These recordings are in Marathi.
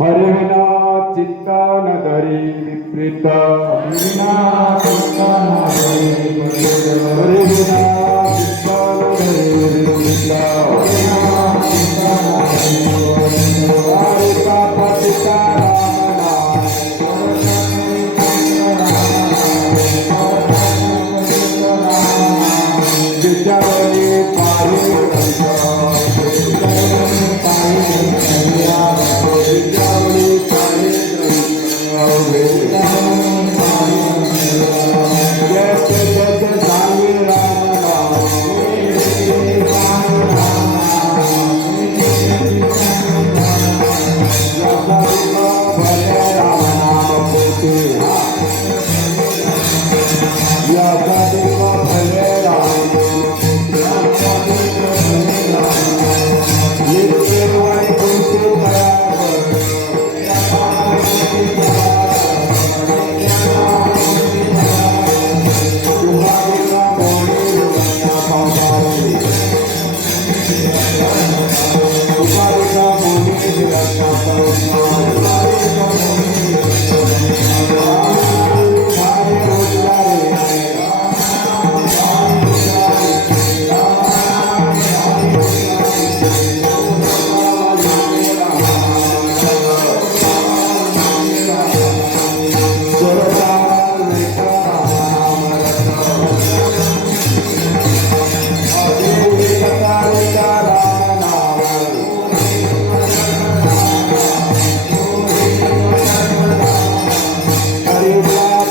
हरिविना चित्ता न धरी विपरीत हरिविना चित्ता न धरी विपरीत हरिविना चित्ता न धरी विपरीत हरिविना चित्ता न धरी विपरीत हरि का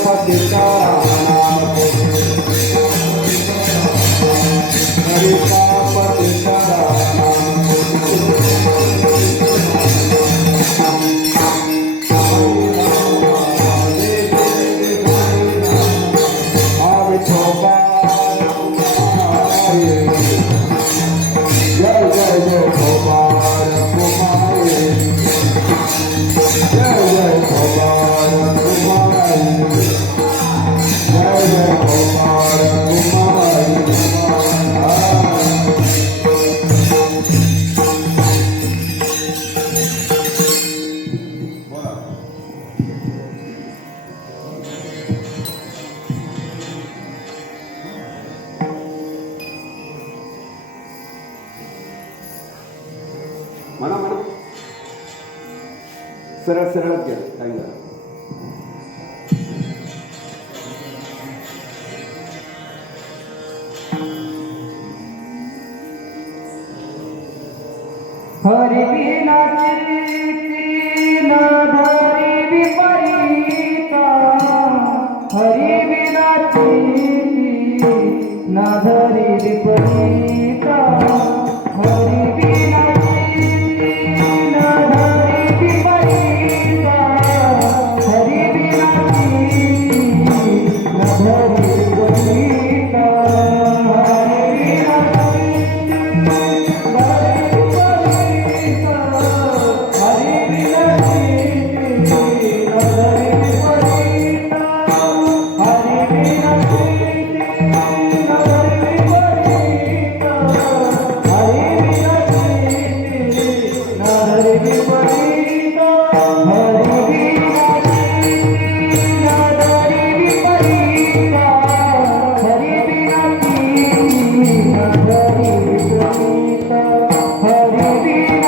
पतिता सरळ सरळ घ्या काही झालं हरि बिना चित्ती न धरी विपरीता हरि बिना चित्ती न धरी विपरीता हरि बिना चित्ती न धरी विपरीता हरि बिना चित्ती न धरी विपरीता हरि बिना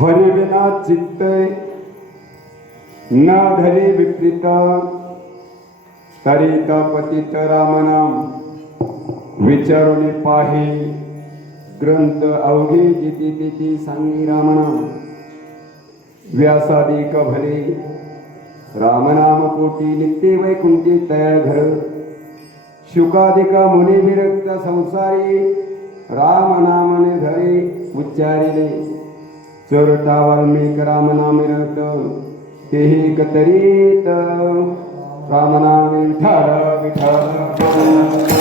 हरिविना चित्त न धरी विपरीत तरित पतित रामनाम विचारुनी पाहे ग्रंथ अवघे जिती तिती सांगी रामनाम व्यासादिक भले रामनाम कोटी नित्य वैकुंठी तया घर शुकादिका मुनी विरक्त संसारी रामनामने धरे उच्चारिले चोरटा वाल्मिक रामनाम मिळत तेही कतरीत रामनाम विठ्ठल विठ्ठल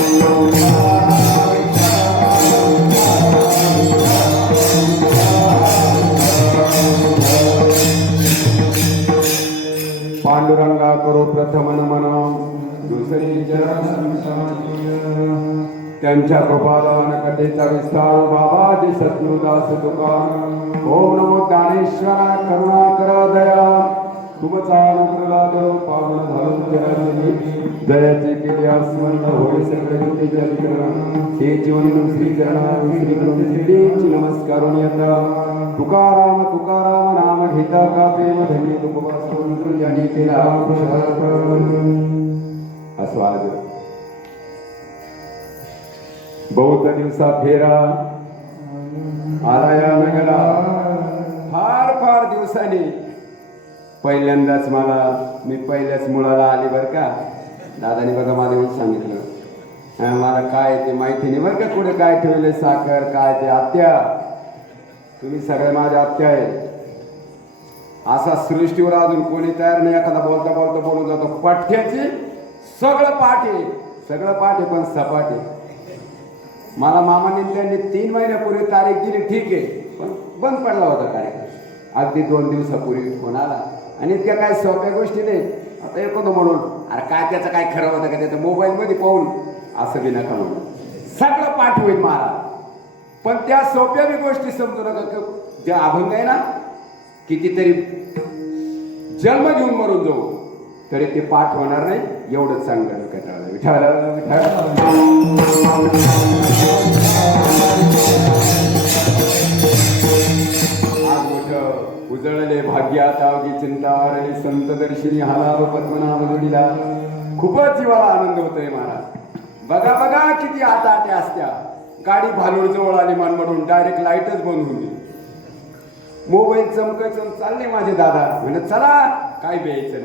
पांडुरंगा करो प्रथम नमन दुसरी चरण त्यांच्या कृपादान कथेचा विस्तार बाबाजी सद्गुरुदास तुका ओम नमो ज्ञानेश्वरा करुणा दया तुमचा अनुग्रह लादो पावन घालून जराजनी दयाचे केले स्मरण होय सगळे तुझे विकरण हे जीवन श्री चरण श्री गुरु श्रीची नमस्कारून येता तुकाराम तुकाराम नाम घेता का प्रेम धन्य तुपवासून ज्यांनी केला असो आज बौद्ध दिवसा फेरा आलाया नगला फार फार दिवसांनी पहिल्यांदाच मी पहिल्याच मुळाला आली बरं का दादानी बघा मला येऊन सांगितलं मला काय ते माहिती नाही बरं का कुठे काय ठेवले साखर काय ते आत्या तुम्ही सगळे माझ्या आत्या आहे असा सृष्टीवर अजून कोणी तयार नाही एखादा बोलता बोलता बोलून जातो पठ्याची सगळं पाठ आहे, सगळं पाठ आहे, पण सपाट आहे. मला मामाने त्यांनी 3 महिन्यापूर्वी तारीख दिली, ठीक आहे, पण बंद पडला होता कार्यक्रम. अगदी 2 दिवसापूर्वी फोन आला आणि इतक्या काय सोप्या गोष्टी नाही. आता येतो म्हणून, अरे काय त्याचं काय खरं होतं का, त्याचं मोबाईलमध्ये पाहून असं बी नका म्हणून. सगळं पाठ होईल महाराज, पण त्या सोप्या बी गोष्टी समजू नका. जे अभंग आहे ना, कितीतरी जन्म घेऊन मरून जाऊ तरी ते पाठ होणार नाही, एवढंच चांगलं आज मोठं उजळले भाग्य आता अवघी चिंता वारली, संत दर्शिनी हालाव पद्मनाभ जोडीला. खूपच जीवाला आनंद होतोय महाराज. बघा बघा किती आटाट्या असत्या. गाडी भालूड जवळ आली म्हणून डायरेक्ट लाईटच बंद होऊन गेली. मोबाईल चमकायचं चालले माझे दादा, म्हणत चला काय प्यायचं,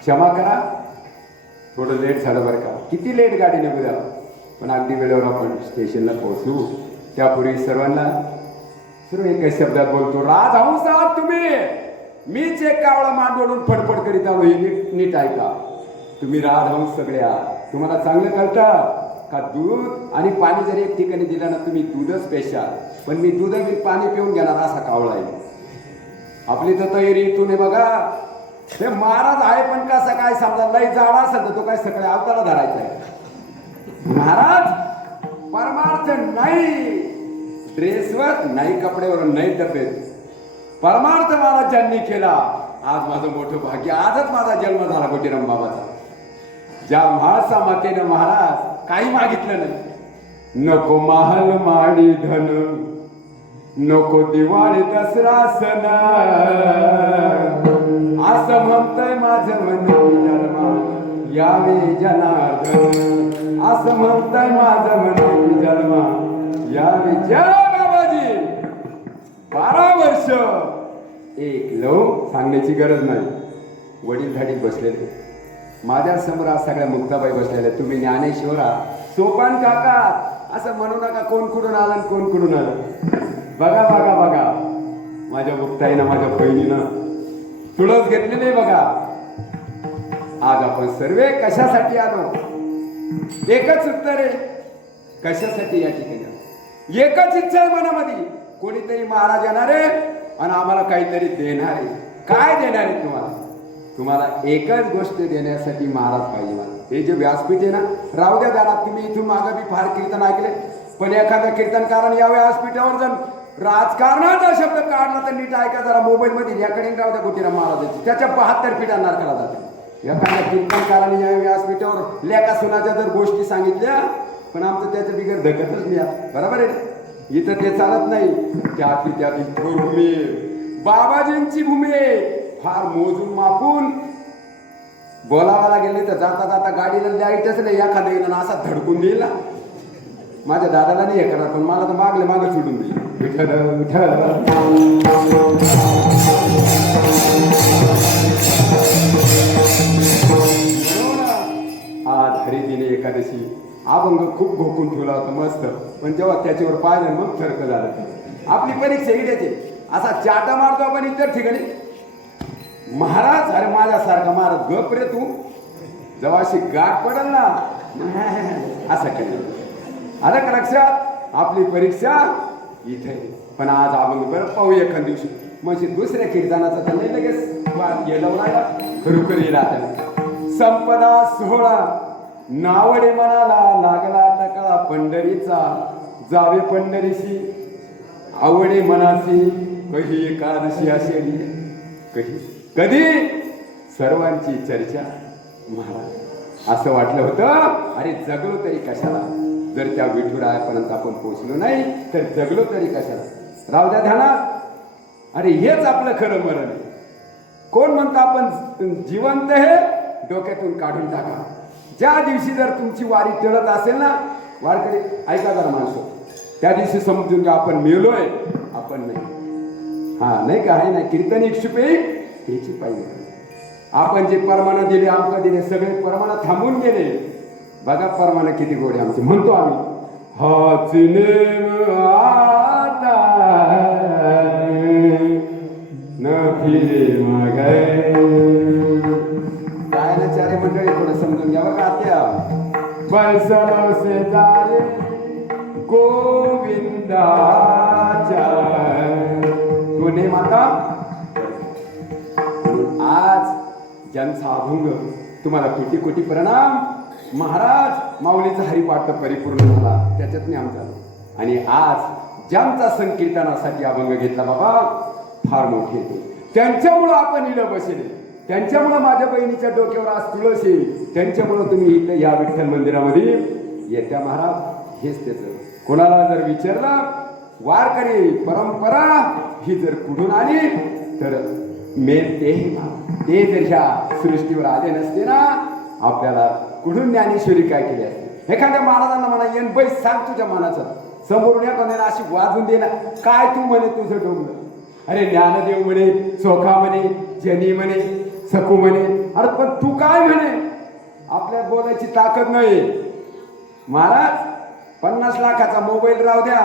क्षमा करा थोडं लेट झालं बरं का. किती लेट गाडी निघू द्या, पण अगदी वेळेवर आपण स्टेशनला पोहोचू. त्यापूर्वी सर्व एका शब्दात बोलतो, राजहंस आहात तुम्ही, मीच एक कावळा मांडवून फडफड करीत आलो, हे नीट ऐका. तुम्ही राजहंस सगळे आहात. तुम्हाला चांगलं कळतं का, दूध आणि पाणी जर एक ठिकाणी दिलं ना, तुम्ही दूधच पेशाल, पण मी दूध आणि पाणी पिऊन घेणार असा कावळा आहे. आपली तर तयारी इथून आहे बघा. ते महाराज आहे, पण कसं काय समजा लय जाडा असेल तर तो काय सगळ्या अवताला धरायचा आहे. महाराज परमार्थ नाही ड्रेसवर, नाही कपड्यावर, नाही तब्येत. परमार्थ महाराजांनी केला. आज माझं मोठं भाग्य, आजच माझा जन्म झाला गोटीराम बाबाचा. ज्या म्हाळसा मातेनं महाराज काही मागितलं नाही. नको महाल माडी धन, नको दिवाळी दसरा सण, असं म्हणतंय माझं मन जन्मा यावे जनार्दन. असं म्हणतंय माझं मन जन्मा यावे. जय बाबाजी. 12 वर्ष एक लव सांगण्याची गरज नाही. वडील धाडीत बसलेले माझ्या समोर आज सगळ्या मुक्ताबाई बसलेल्या. तुम्ही ज्ञानेश्वरा, सोपान काका असं म्हणू नका. कोण कुठून आला आणि कोण कुठून आलं. बघा बघा बघा, माझ्या मुक्ताईनं, माझ्या बहिणीनं तुळस घेतलेली बघा. आज आपण सर्व कशासाठी आलो, एकच उत्तर आहे, कशासाठी या ठिकाणी. एकच इच्छा आहे मनामध्ये, कोणीतरी महाराज येणार आहे आणि आम्हाला काहीतरी देणार आहे. काय देणार आहे तुम्हाला? तुम्हाला एकच गोष्ट देण्यासाठी महाराज पाहिजे मला. हे जे व्यासपीठ आहे ना, राहू द्या दादा. तुम्ही इथून मागे बी फार कीर्तन ऐकले, पण एखाद्या कीर्तनकाराने या व्यासपीठावर जर राजकारणाचा शब्द काढला तर नीट ऐका जरा. मोबाईल मध्ये याकडे राहू द्या गोटीराम महाराजांची, त्याच्या 72 पिढ्या नरकाला जाते. एखाद्या कीर्तनकाराने या व्यासपीठावर लेखा सुनाच्या जर गोष्टी सांगितल्या, पण आमचं त्याचं बिगर धकतच नाही. बरोबर आहे, इथं ते चालत नाही. त्यातली भूमी बाबाजींची भूमी फार मोजून मापून बोलावाला गेले तर जाता जाता गाडीला लाईटच नाही. एखाद्या येणं असा धडकून देईल ना. माझ्या दादाला नाही हे करणार, पण मला तर मागले मागे सोडून देईल. आज हरिदिने एकादशी अभंग खूप घोकून ठेवला होता मस्त, पण जेव्हा त्याच्यावर पाहिलं मग थरक झालं. आपली परीक्षा इड्याची असा चाटा मारतो आपण इतर ठिकाणी. महाराज, अरे माझ्यासारखा महाराज गप रे तू, जेव्हा अशी गाठ पडेल ना असं काही. आलं का लक्षात? आपली परीक्षा इथे. पण आज आपण बरं पाहू एखाद दिवशी म्हणजे दुसऱ्या कीर्तनाचा त्यांनी लगेच गेलं राहिला खरोखरी राहत. संपदा सोहळा नावडे मनाला लागला टकळा पंढरीचा, जावे पंढरीशी आवडे मनासी, कही एकादशी आषाढी कही कधी सर्वांची चर्चा. महाराज असं वाटलं होतं, अरे जगलो तरी कशाला, जर त्या विठुरायापर्यंत आपण पोहोचलो नाही तर जगलो तरी कशाला. राहू द्या ध्यानात. अरे हेच आपलं खरं मरण आहे. कोण म्हणतं आपण जिवंत हे, डोक्यातून काढून टाका. ज्या दिवशी जर तुमची वारी टळत असेल ना, वारकरी ऐका जरा माणसं, त्या दिवशी समजून घ्या आपण मेलोय, आपण नाही. हा नाही का, आहे ना, कीर्तन इच्छुपे त्याची पाहिजे. आपण जे परमाना दिले, आमका दिले, सगळे परमाना थांबून गेले. बघा परमाना किती गोडे आमचे. म्हणतो आम्ही हाच नेम आता न फिरे मागे. गायनाचार्य मंडळी थोडं समजून घ्या बरं का आत्या. बसलो शेजारी गोविंदाच्या तुने माता. आज ज्यांचा अभंग तुम्हाला कोटी कोटी प्रणाम. महाराज माऊलीचा हरिपाठ परिपूर्ण झाला त्याच्यात मी आमचा. आणि आज ज्यांचा संकीर्तनासाठी अभंग घेतला बाबा फार मोठे त्यांच्यामुळं आपण इथं बसले. त्यांच्यामुळं माझ्या बहिणीच्या डोक्यावर आज तुळस येईल. त्यांच्यामुळं तुम्ही इथं या विठ्ठल मंदिरामध्ये येत्या महाराज. हेच त्याचं कोणाला जर विचारलं वारकरी परंपरा ही जर कुठून आली तर मेन ते जर ह्या सृष्टीवर आले नसते ना आपल्याला कुठून ज्ञानेश्वरी काय केली असते. एखाद्या महाराजांना म्हणा येन बैस सांग तुझ्या मनाचं समोरून एखाद्याला अशी वाजून दे ना काय तू म्हणे तुझं डोंगर. अरे ज्ञानदेव म्हणे चोखा म्हणे जनी म्हणे सकू म्हणे. अरे पण तू काय म्हणे आपल्यात बोलायची ताकद नाही. महाराज 50 लाखाचा मोबाईल राहू द्या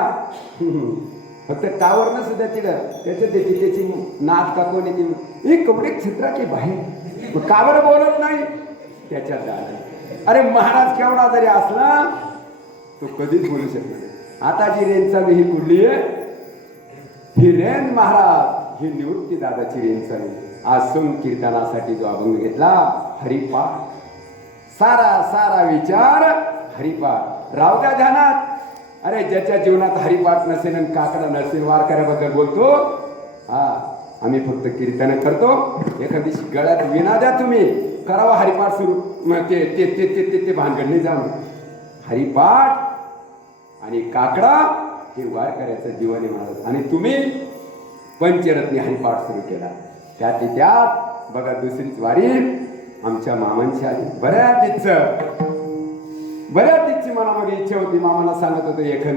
फक्त टावर नसू द्या तिथं त्याची नाच का कोणी ती एक कपडे चित्रा की बाहेर का बरं बोलत नाही त्याच्यात झालं. अरे महाराज केवढा जरी असला तो कधीच बोलू शकत. आता जी रेंज चालू ही कुठली आहे ही रेंज महाराज ही निवृत्ती दादाची रेंज चालू. आज कीर्तनासाठी जो अभंग घेतला हरिपाठ. सारा सारा विचार हरिपाठ राहू द्या ध्यानात. अरे ज्याच्या जीवनात हरिपाठ नसेल आणि काकडा नसेल वारकऱ्याबद्दल बोलतो. हा आम्ही फक्त कीर्तन करतो. एखादी गळ्यात विना द्या तुम्ही करावा हरिपाठ सुरू मग ते ते ते ते ते ते भानगड नाही जाऊन. हरिपाठ आणि काकडा हे वारकऱ्याचं जीवन आहे महाराज. आणि तुम्ही पंचरत्नी हरिपाठ सुरू केला त्यात बघा दुसरीच वारी आमच्या मामांची आली. बऱ्याच तिची मनामध्ये इच्छा होती. मामाला सांगत होतो एखाद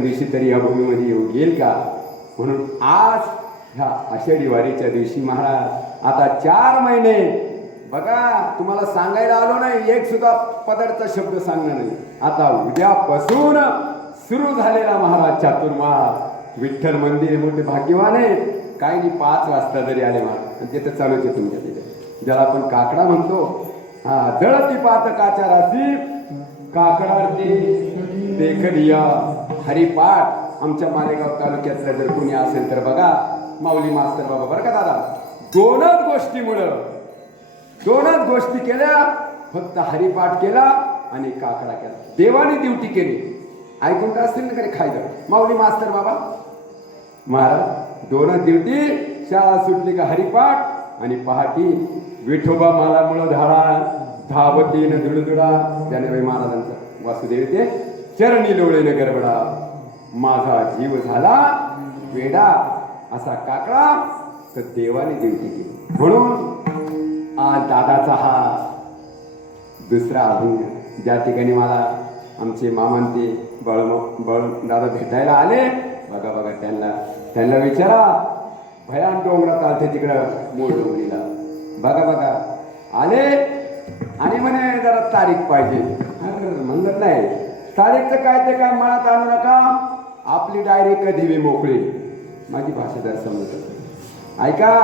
दिवशी तरी या भूमीमध्ये येऊ येईल का म्हणून. आज ह्या आषाढी वारीच्या दिवशी महाराज आता 4 महिने बघा तुम्हाला सांगायला आलो नाही एक सुद्धा पदार्थ शब्द सांगणार नाही. आता उद्यापासून सुरू झालेला महाराज चातुर्मास विठ्ठल मंदिर मोठे भाग्यवान आहे. काही नाही 5 वाजता जरी आले महाराज आणि ते तर चालूच आहे तुमच्या तिथे ज्याला आपण काकडा म्हणतो. हा जळती पात काच्या राशी काकडारती देखलिया हरिपाठ आमच्या मालेगाव तालुक्यातलं जर कोणी असेल तर बघा माऊली मास्तर बाबा बरं का दादा. दोनच गोष्टी केल्या फक्त हरिपाठ केला आणि काकडा केला. देवाने ड्युटी केली ऐकून का असतील ना कधी खायचं माऊली मास्तर बाबा महाराज 2च ड्युटी. शाळा सुटली का हरिपाठ आणि पहाटी विठोबा मला मुळ धाडा धावतीन दुडदुडा ज्ञानेबाई महाराजांचा वासुदेव ते चरणी लोळेन गरबडा माझा जीव झाला वेडा असा काकडा तर देवाने ड्युटी केली. म्हणून आज दादाचा हा दुसरा अभंग ज्या ठिकाणी मला आमचे मामांते बळ दादा भेटायला आले. बघा त्यांना विचारा भयान डोंगरात आलते तिकडं मूळ डोंगरीला. बघा आले आणि म्हणे जरा तारीख पाहिजे. म्हणत नाही तारीखचं काय ते काय मनात आणू नका. आपली डायरी कधी बी मोकळी. माझी भाषा जर समजत ऐका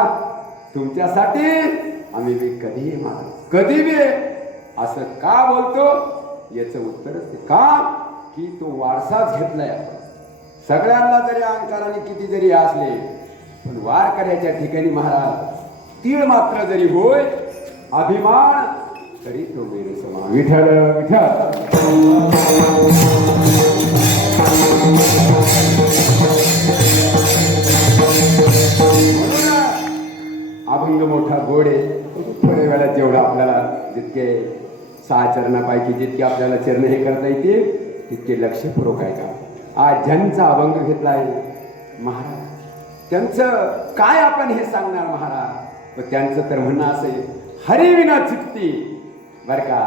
तुमच्यासाठी आम्ही बी कधी बी असं का बोलतो याचं उत्तरच का की तो वारसाच घेतलाय आपण. सगळ्यांना जरी अहंकाराने किती जरी असले पण वारकऱ्याच्या ठिकाणी महाराज तीळ मात्र जरी होय अभिमान तरी तो वेळ समान. विठ्ठल अभंग मोठा गोड आहे. थोड्या वेळात जेवढं आपल्याला जितके 6 चरणापैकी जितके आपल्याला चरण हे करता येतील तितके लक्षपूर्वक आहे का. आज ज्यांचा अभंग घेतला आहे महाराज त्यांचं काय आपण हे सांगणार महाराज. पण त्यांचं तर म्हणणं असेल हरिविना चित्ती बर का.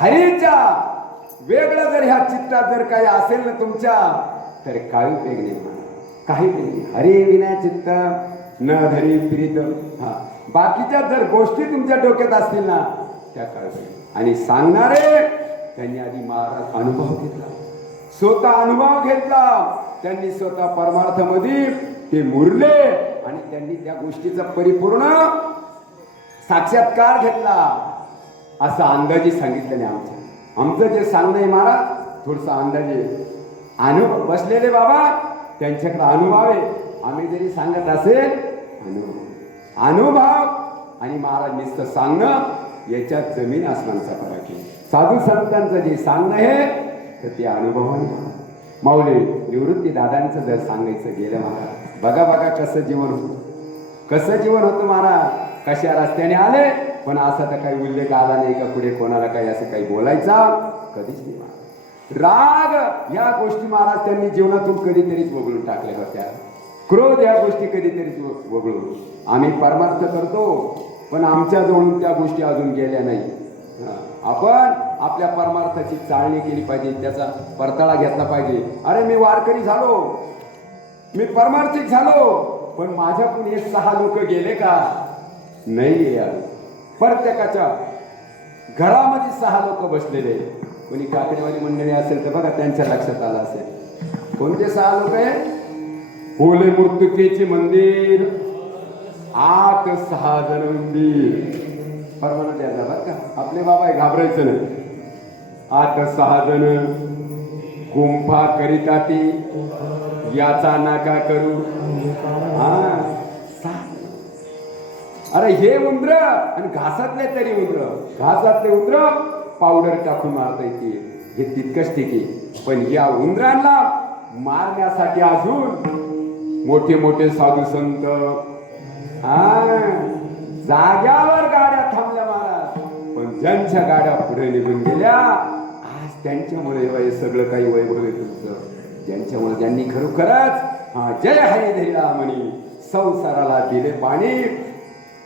हरीच्या वेगळं जर ह्या चित्तात जर काही असेल ना तुमच्या तर काही उपयोग नाही महाराज. काही नाही. हरिविना चित्त न धरी प्रीत. हा बाकीच्या जर गोष्टी तुमच्या डोक्यात असतील ना त्या कळत. आणि सांगणारे त्यांनी आधी महाराज अनुभव घेतला. स्वतः अनुभव घेतला. त्यांनी स्वतः परमार्थामध्ये ते मुरले आणि त्यांनी त्या गोष्टीचा परिपूर्ण साक्षात्कार घेतला असं अंदाजे सांगितलं नाही. आमचं जे सांगणं आहे महाराज थोडंसं अंदाजे अनुभव बसलेले बाबा त्यांच्याकडे अनुभव आहे. आम्ही जरी सांगत असेल अनुभव आणि महाराज नुसतं सांगणं याच्यात जमीन आसमानचा फरक आहे. साधू संतांचं जे सांगणं आहे तर ते अनुभवाने माऊली निवृत्ती दादांचं जर सांगायचं गेलं महाराज बघा बघा कसं जीवन होतं, कसं जीवन होतं महाराज. कशा रस्त्याने आले पण असा तर काही उल्लेख आला नाही का पुढे कोणाला काही असं काही बोलायचा कधीच नाही महाराज. राग या गोष्टी महाराज त्यांनी जीवनातून कधीतरीच वगळून टाकल्या होत्या. क्रोध या गोष्टी कधीतरीच वगळून आम्ही परमार्थ करतो पण आमच्या जवळून त्या गोष्टी अजून गेल्या नाही. आपण आपल्या परमार्थाची चाळणी केली पाहिजे, त्याचा परताळा घेतला पाहिजे. अरे मी वारकरी झालो, मी परमार्थिक झालो, पण माझ्याकडून हे 6 लोक गेले का नाही यार. प्रत्येकाच्या घरामध्ये 6 लोक बसलेले. कोणी काकडेवाली मंडळी असेल तर बघा त्यांच्या लक्षात आलं असेल. कोणते 6 लोक आहे? ओले मूर्तिकेचे मंदिर, आत 6 जण उंदीर. परमानंट यायचा बरं का, आपले बाबा घाबरायचं नाही. आत 6 जण गुंफा करीता ती याचा नाका करू. अरे हे उंदर आणि घासातले तरी उंदर, घासातले उंदर पावडर टाकून मारता येते हे तितकंच ठीक आहे. पण या उंदरांना मारण्यासाठी अजून मोठे मोठे साधू संत जाग्यावर गाड्या थांबल्या महाराज. पण ज्यांच्या गाड्या पुढे निघून गेल्या आज त्यांच्यामुळे हे सगळं काही वैभव आहे तुमचं. ज्यांच्यामुळे ज्यांनी खरोखरच जय हरी धैर्या म्हणी संसाराला दिले पाणी.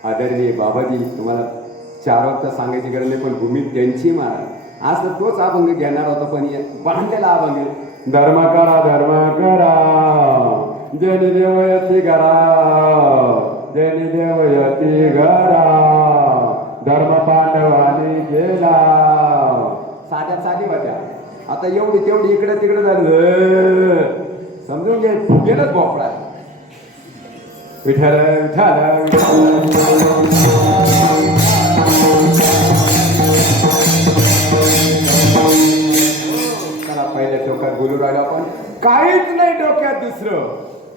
आदरणीय बाबाजी तुम्हाला 4 वाजता सांगायची गरज नाही पण भूमी त्यांची महाराज. आज तर तोच अभंग घेणार होता पण बांधलेला अभंग. धर्म करा जनी देवयती घरा, जनी देवयती घरा, धर्म पांडवाने गेला. साध्या साधी होत्या. आता एवढी तेवढी इकडे तिकडे झालं समजून घे गेलंच भोपळा. विठ्ठल विठ्ठल चला पहिल्या डोक्यात बोलू राहिलो आपण. काहीच नाही डोक्यात दुसरं,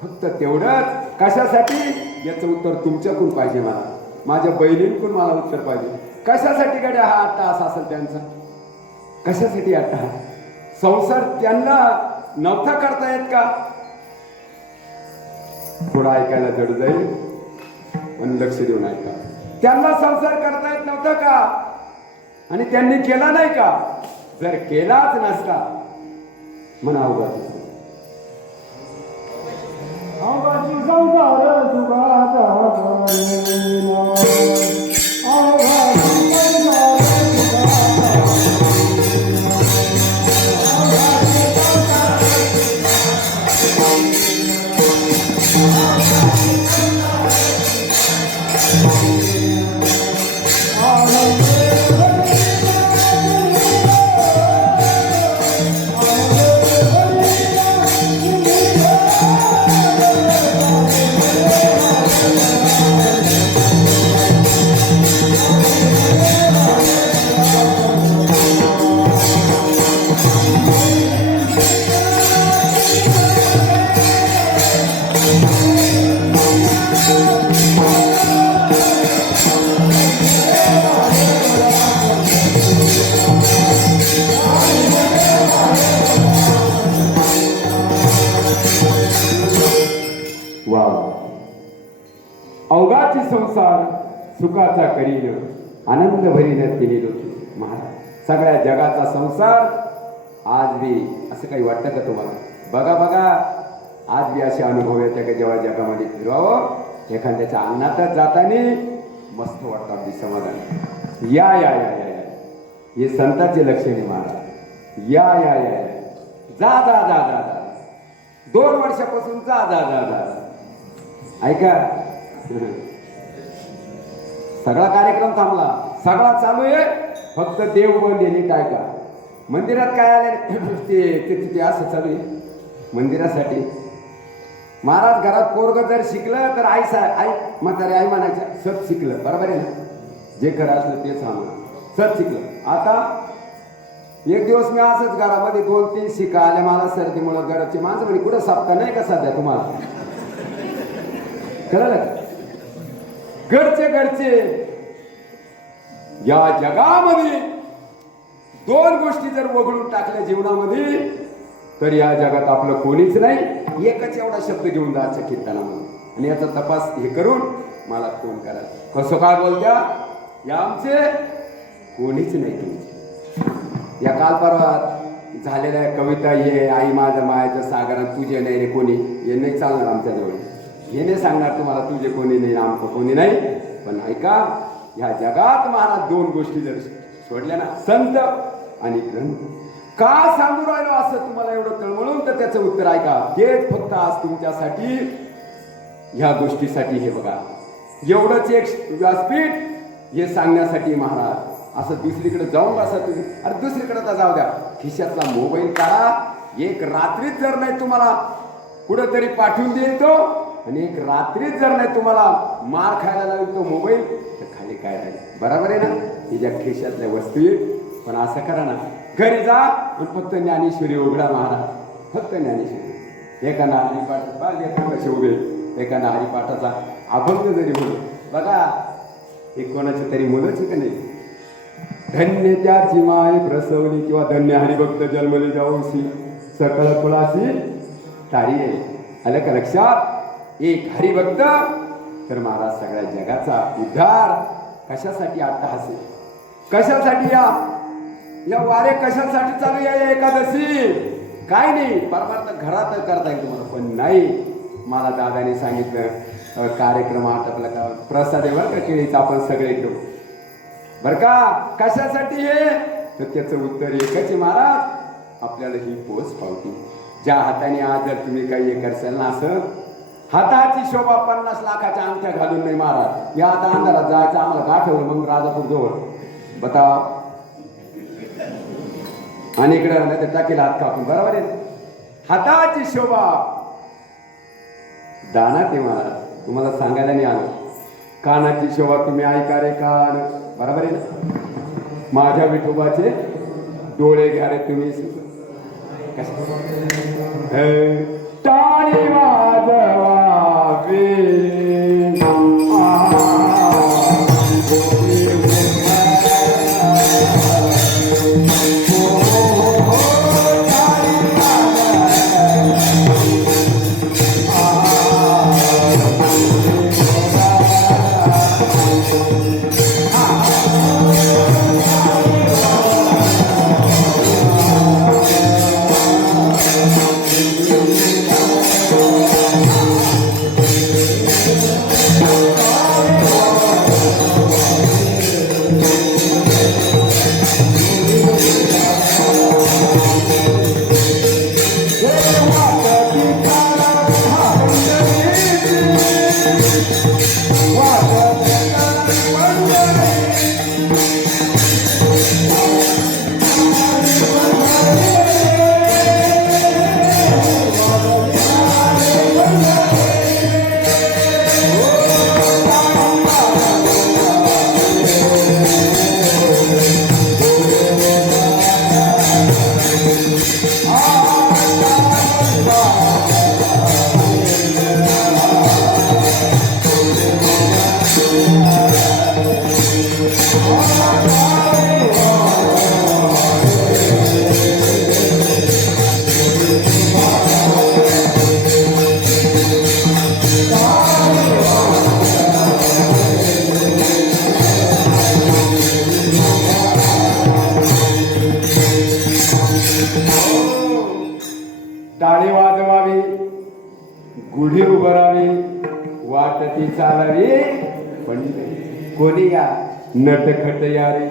फक्त तेवढंच. कशासाठी याचं उत्तर तुमच्याकडून पाहिजे मला, माझ्या बहिणींकडून मला उत्तर पाहिजे. कशासाठी गड्या हा अट्टहास असेल त्यांचा? कशासाठी अट्टहास? संसार त्यांना नव्हता करता येत का? थोडं ऐकायला जड जाईल पण लक्ष देऊन ऐका. त्यांना संसार करता येत नव्हता का आणि त्यांनी केला नाही का? जर केलाच नसता म्हणा अवघाची संसार अवघाची संसार सुखाचा करीन आनंद भरीन केली होती महाराज. सगळ्या जगाचा संसार आज बी असं काही वाटतं का तुम्हाला? बघा बघा आज बी असे अनुभव येते का जेव्हा जगामध्ये फिरावं एखाद्याच्या अंगणातच जाताना मस्त वाटतं अगदी समाधान. या या या या या हे संतांचे लक्षणे महाराज. या या या या जा जा जा जा जा 2 वर्षापासून जा जा जा जा ऐका. सगळा कार्यक्रम थांबला, सगळा चालू आहे, फक्त देव बंद नीट ऐका. मंदिरात काय आले ते असं चालू आहे मंदिरासाठी. महाराज घरात पोरग जर शिकलं तर आई म्हातारे आई म्हणायचं सब शिकलं बरोबर आहे ना. जे खरं असलं तेच सांगणार. सर शिकलं. आता एक दिवस मी असंच घरामध्ये 2-3 शिका आल्या मला सर्दीमुळं. घराची माणसं म्हणजे कुठं सापका नाही का सध्या तुम्हाला? कळलं? घरचे या जगामध्ये 2 गोष्टी जर वगळून टाकल्या जीवनामध्ये तर या जगात आपलं कोणीच नाही. एकच एवढा शब्द घेऊन जायचं कीर्तनामध्ये आणि याचा तपास हे करून मला फोन करा. कसं काय बोलत्या? या आमचे कोणीच नाही तुमचे. या काल परवा झालेल्या कविता हे आई माझं मायाचं सागरात तुझे नाही रे कोणी, हे नाही चालणार आमच्याजवळ. हे नाही सांगणार तुम्हाला तुझे कोणी नाही आमचं कोणी नाही. पण ऐका, ह्या जगात महाराज 2 गोष्टी जर सोडल्या ना, संत आणि ग्रंथ. का सांगू राहिलो असं तुम्हाला एवढं तळमळून? तर त्याचं उत्तर ऐका. तेच फक्त आज तुमच्यासाठी ह्या गोष्टीसाठी हे बघा एवढंच एक व्यासपीठ हे सांगण्यासाठी महाराज. असं दुसरीकडे जाऊन बसा तुम्ही. अरे दुसरीकडे तर जाऊ द्या, खिशातला मोबाईल काढा. एक रात्रीच जर नाही तुम्हाला कुठंतरी पाठवून देतो आणि एक रात्रीच जर नाही तुम्हाला मार खायला लागेल तो मोबाईल, तर खाली काय राहील? बरोबर आहे ना? हिच्या खिशातल्या वस्तू पण असं करा ना, घरी जा आणि फक्त ज्ञानेश्वरी उघडा महाराज. फक्त ज्ञानेश्वरी. एका हरिपाठ बाल कसे उभे, एका हरिपाठाचा अभंग जरी बोल बघा, एक कोणाची तरी मुलंच का नाही. धन्य त्याची माय प्रसवली किंवा धन्य हरिभक्त जन्मले जाऊशी सकळ कुळाशी तारी आहे. आलं का लक्षात? एक हरिभक्त तर महाराज सगळ्या जगाचा उद्धार. कशासाठी अट्टहास? कशासाठी या वारे कशासाठी चालू या एकादशी? काय नाही, परमार्थ घरात करता येईल तुम्हाला. पण नाही, मला दादाने सांगितलं कार्यक्रम आटपला का प्रसाद आहे बरं का केळीचा, आपण सगळे घेऊ बर का. कशासाठी हे? तर त्याचं उत्तर एकच आहे महाराज, आपल्याला ही पोच पावती. ज्या हाताने आज जर तुम्ही काही हे करशाल ना, असं हाताची शोभा 50 लाखाच्या अंगठ्या घालून नाही महाराज. या आता अंधारात जायचं आम्हाला गाठवलं मग राजापूर जवळ बताव आणि इकडे राहिलं तर टाकेल हात कापून. बरोबर आहे? हाताची शोभा दाना ते महाराज तुम्हाला सांगायला नाही आलं. कानाची शोभा तुम्ही ऐका रे कान. बरोबर आहे ना? माझ्या विठोबाचे डोळे घ्या रे तुम्ही. टाळी वाजवावी टाळी वाजवावी, गुढी उभारावी, वाटती चालावी, पण कोणी या नटखट या रे.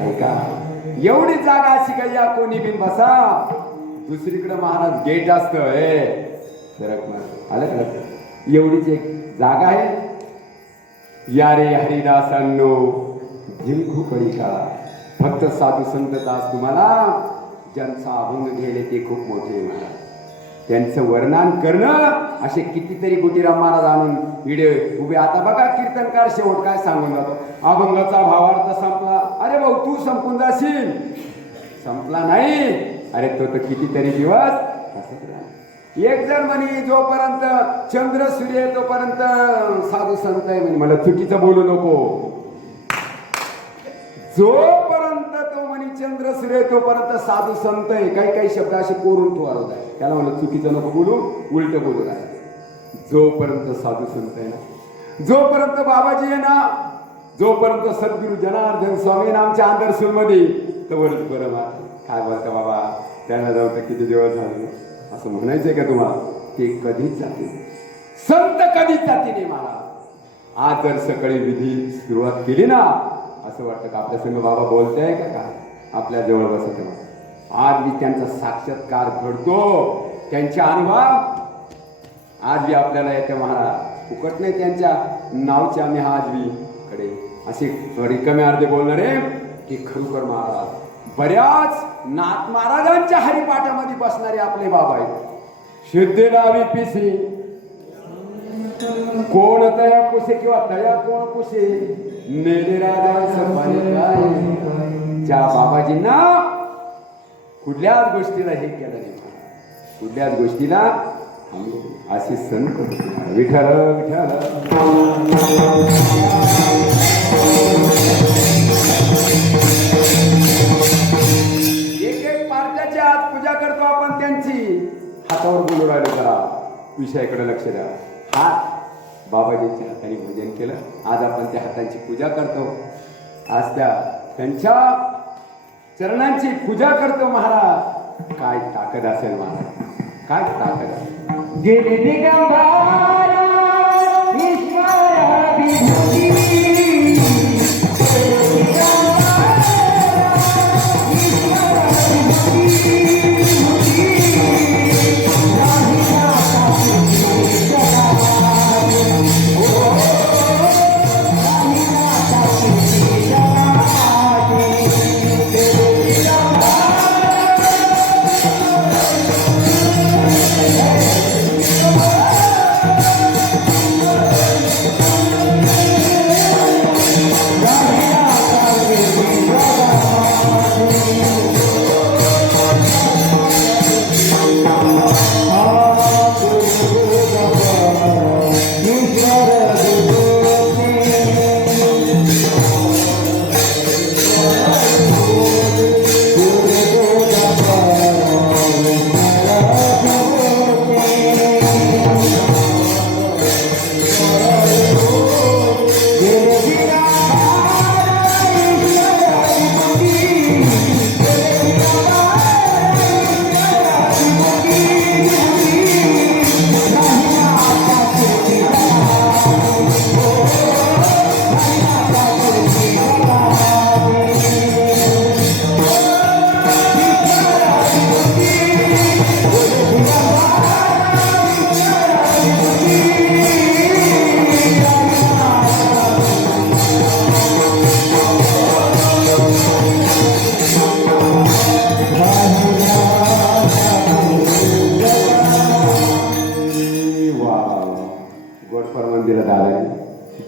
ऐका, एवढी जागा अशी का या कोणी बिन बसा. दुसरीकडे महाराज गेट असत. आलं का? एवढीच एक जागा आहे. या रे हरिदासांनो जिंकू पडी का. फक्त साधू संत दास तुम्हाला ज्यांचा अभंग गेले ते खूप मोठे महाराज, त्यांचं वर्णन करणं असे कितीतरी गुटीराम महाराज आणून व्हिडिओ उभे. आता बघा कीर्तनकार शेवट काय सांगून जातो, अभंगाचा भावार्थ संपला. अरे भाऊ तू संपून जाशील, संपला नाही. अरे तो तर कितीतरी दिवस असंच राहणार. एक जण म्हणे जोपर्यंत चंद्र सूर्य आहे तोपर्यंत साधू संत आहे म्हणे. मला चुकीचं बोलू नको. जोपर्यंत तो म्हणे चंद्र सूर्य तोपर्यंत साधू संत आहे. काही काही शब्द असे कोरून ठेवत आहे. त्याला म्हणलं चुकीचं नको बोलू, उलट बोलू आहे. जोपर्यंत साधू संत आहे ना, जोपर्यंत बाबाजी आहे ना, जोपर्यंत सद्गुरू जनार्दन स्वामी आमच्या आंधरसूल मध्ये तोपर्यंत बरं मा काय बोलता बाबा त्यांना जाऊ तर किती दिवस झाले असं म्हणायचंय का तुम्हाला? ते कधीच जाते, संत कधीच जाते नाही. मला आज जर सकाळी विधी सुरुवात केली ना, असं वाटतं का आपल्या संग बाबा बोलताय का काय, आपल्या जवळ बसत. आज मी त्यांचा साक्षात्कार घडतो, त्यांच्या अनुभव आज बी आपल्याला येते महाराज. फुकट नाही त्यांच्या नावच्या आम्ही आज बी कडे असे रिकामे अर्धे बोलणारे की खरोखर महाराज बऱ्याच नाथ महाराजांच्या हरिपाठामध्ये बसणारे आपले बाबा आहेत. शुद्धेलावी पिसी कोण तया पुसे किंवा तया कोण पुसे नेले राजांचं पाणी काय. ज्या बाबाजींना कुठल्याच गोष्टीला हे केलं नाही, कुठल्याच गोष्टीला असे संत विठ्ठल विठ्ठल. एक एक पार्ट्याची आज पूजा करतो आपण त्यांची. हातावर बोलू राहिलो जरा, विषयाकडे लक्ष द्या. हात बाबाजींच्या हाताने भजन केलं, आज आपण त्या हातांची पूजा करतो. आज त्यांच्या चरणांची पूजा करतो. महाराज काय ताकद असेल महाराज, काय ताकद असेल. गेले दिगंबरा ईश्वरा विभूती.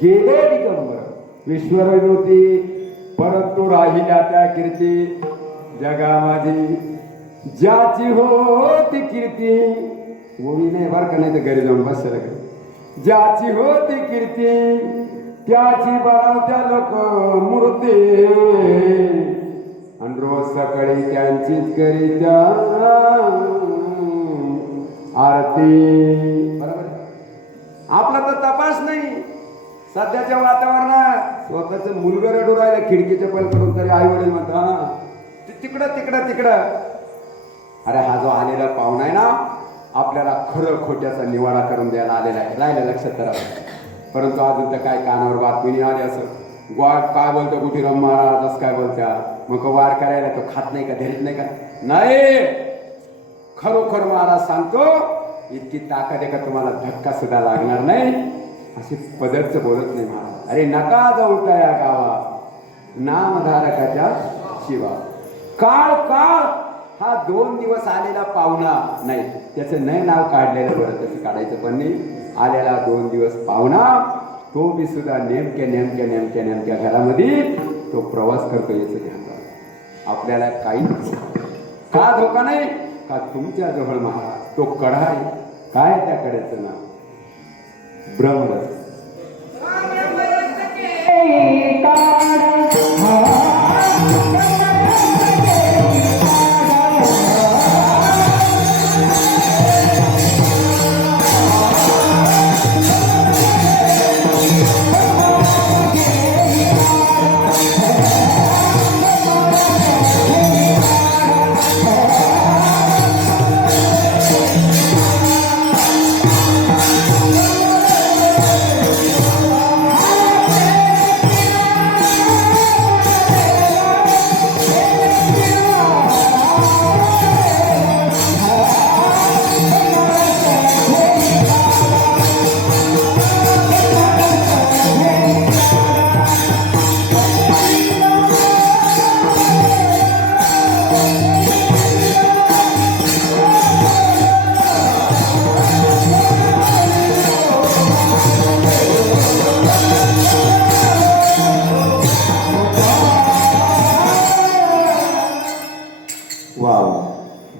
गेले दिगंबर ईश्वर नव्हती परंतु राहिल्या त्या कीर्ती. जगा माझी ज्याची होती कीर्ती, ओळी नाही बरं का, नाही तर घरी जाऊन बसलं. ज्याची होती कीर्ती त्याची बनवत्या लोक मूर्ती, आणि रोज सकाळी त्यांचीच करीत्या आरती. बरोबर. आपला तर तपास नाही. सध्याच्या वातावरणात स्वतःच मुलगा रडू राहिलं खिडकीच्या पलीकडून, तरी आई वडील म्हणतात तिकडं तिकडं तिकडं. अरे हा जो आलेला पाहुणा आहे ना, आपल्याला खरं खोट्याचा निवाडा करून द्यायला आलेला आहे. राहिलं लक्षात राहिलं. परंतु अजून तर काय कानावर बातमी नाही आली. असं वाट काय बोलतो गुटीराम महाराज असं काय बोलत्या, मग वार करायला तो खात नाही का, धरीत नाही का? नाही, खरोखर महाराज सांगतो इतकी ताकद आहे का तुम्हाला धक्का सुद्धा लागणार नाही. असे पदरच बोलत नाही महाराज. अरे नका जाऊ त्या गावा नामधारकाच्या शिवा. काळ काळ हा 2 दिवस आलेला पाहुणा नाही, त्याचं नाही नाव काढलेलं बरं, त्याचं काढायचं पण नाही. आलेला 2 दिवस पाहुणा तो बी सुद्धा नेमक्या घरामध्ये तो प्रवास करतो, याचं ध्यान राखा. आपल्याला काहीच का धोका नाही का तुमच्या जवळ महाराज तो कढा आहे. काय त्या कड्याचं नाव? ब्रह्मरस.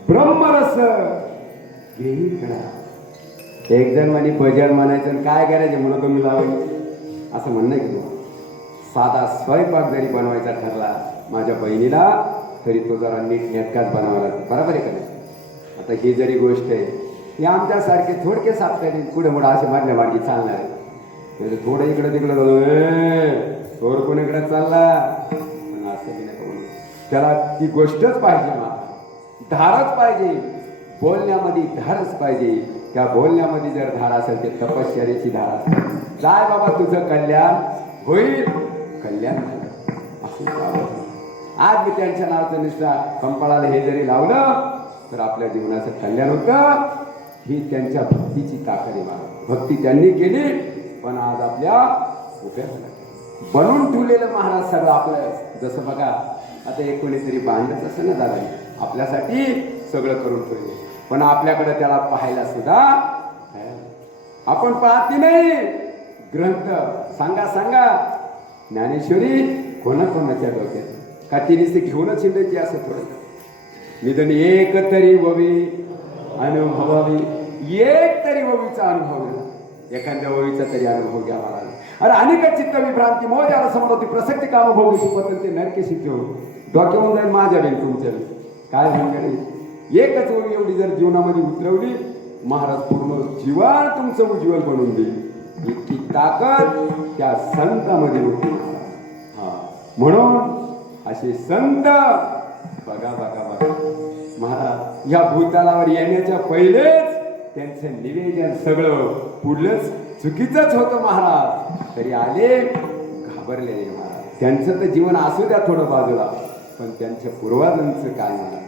ब्रह्मरस घेई करा. एक जण म्हणे भजन म्हणायचं आणि काय करायचे मुलं कमी लावायची असं म्हणणं की तुम्हाला. साधा स्वयंपाक जरी बनवायचा ठरला माझ्या बहिणीला तरी तो जरा नीट नेटकाच बनवावा लागतो. बरोबर आहे का नाही? आता ही जरी गोष्ट आहे ही आमच्यासारखे थोडके सापकारी पुढे मुळे असे मारल्या मार्गी चालणार आहे. म्हणजे थोडं इकडं तिकडं थोडं कोणीकडे चालला पण असं की नाही म्हणून त्याला ती गोष्टच पाहिजे. धारच पाहिजे, बोलण्यामध्ये धारच पाहिजे. त्या बोलण्यामध्ये जर धार असेल ते तपश्चर्याची धार असेल. जाय बाबा तुझं कल्याण होईल, कल्याण असं. आज मी त्यांच्या नावाचं निष्ठा कंपाळाला हे जरी लावलं तर आपल्या जीवनाचं कल्याण होतं. ही त्यांच्या भक्तीची ताकद आहे. भक्ती त्यांनी केली पण आज आपल्या उपयोगाला बनवून ठेवलेलं महाराज सगळं आपलं. जसं बघा आता एक कोणीतरी बांधत असं ना दादा आपल्यासाठी सगळं करून ठेवले पण आपल्याकडे त्याला पाहायला सुद्धा आपण पाहते नाही. ग्रंथ सांगा ज्ञानेश्वरी कोणाकोणाच्या डोक्यात का तिने ते घेऊनच हिंडायची असं थोडं. निधन एक तरी ववी अनुभवावी, एक तरी ववीचा अनुभव, एखाद्या ववीचा तरी अनुभव घ्या महाराज. अरे अनेक चित्त विभ्रांती मोजाला समोर होती प्रसक्ती काम भोगू शिकवत ते नरकेशी ठेवून डोक्यावरून जाईल माझ्या बेन तुमच्या काय म्हणते. एकच ववी एवढी जर जीवनामध्ये उतरवली महाराज पूर्ण जीवन तुमचं उज्ज्वल बनवून देईल. इतकी ताकद त्या संतांमध्ये होती. हा म्हणून असे संत बघा महाराज या भूतलावर येण्याच्या पहिलेच त्यांचं निवेदन सगळं पुढलंच चुकीचंच होतं महाराज. तरी आले घाबरलेले महाराज. त्यांचं तर जीवन असू द्या थोडं बाजूला पण त्यांच्या पूर्वजांचं काय महाराज,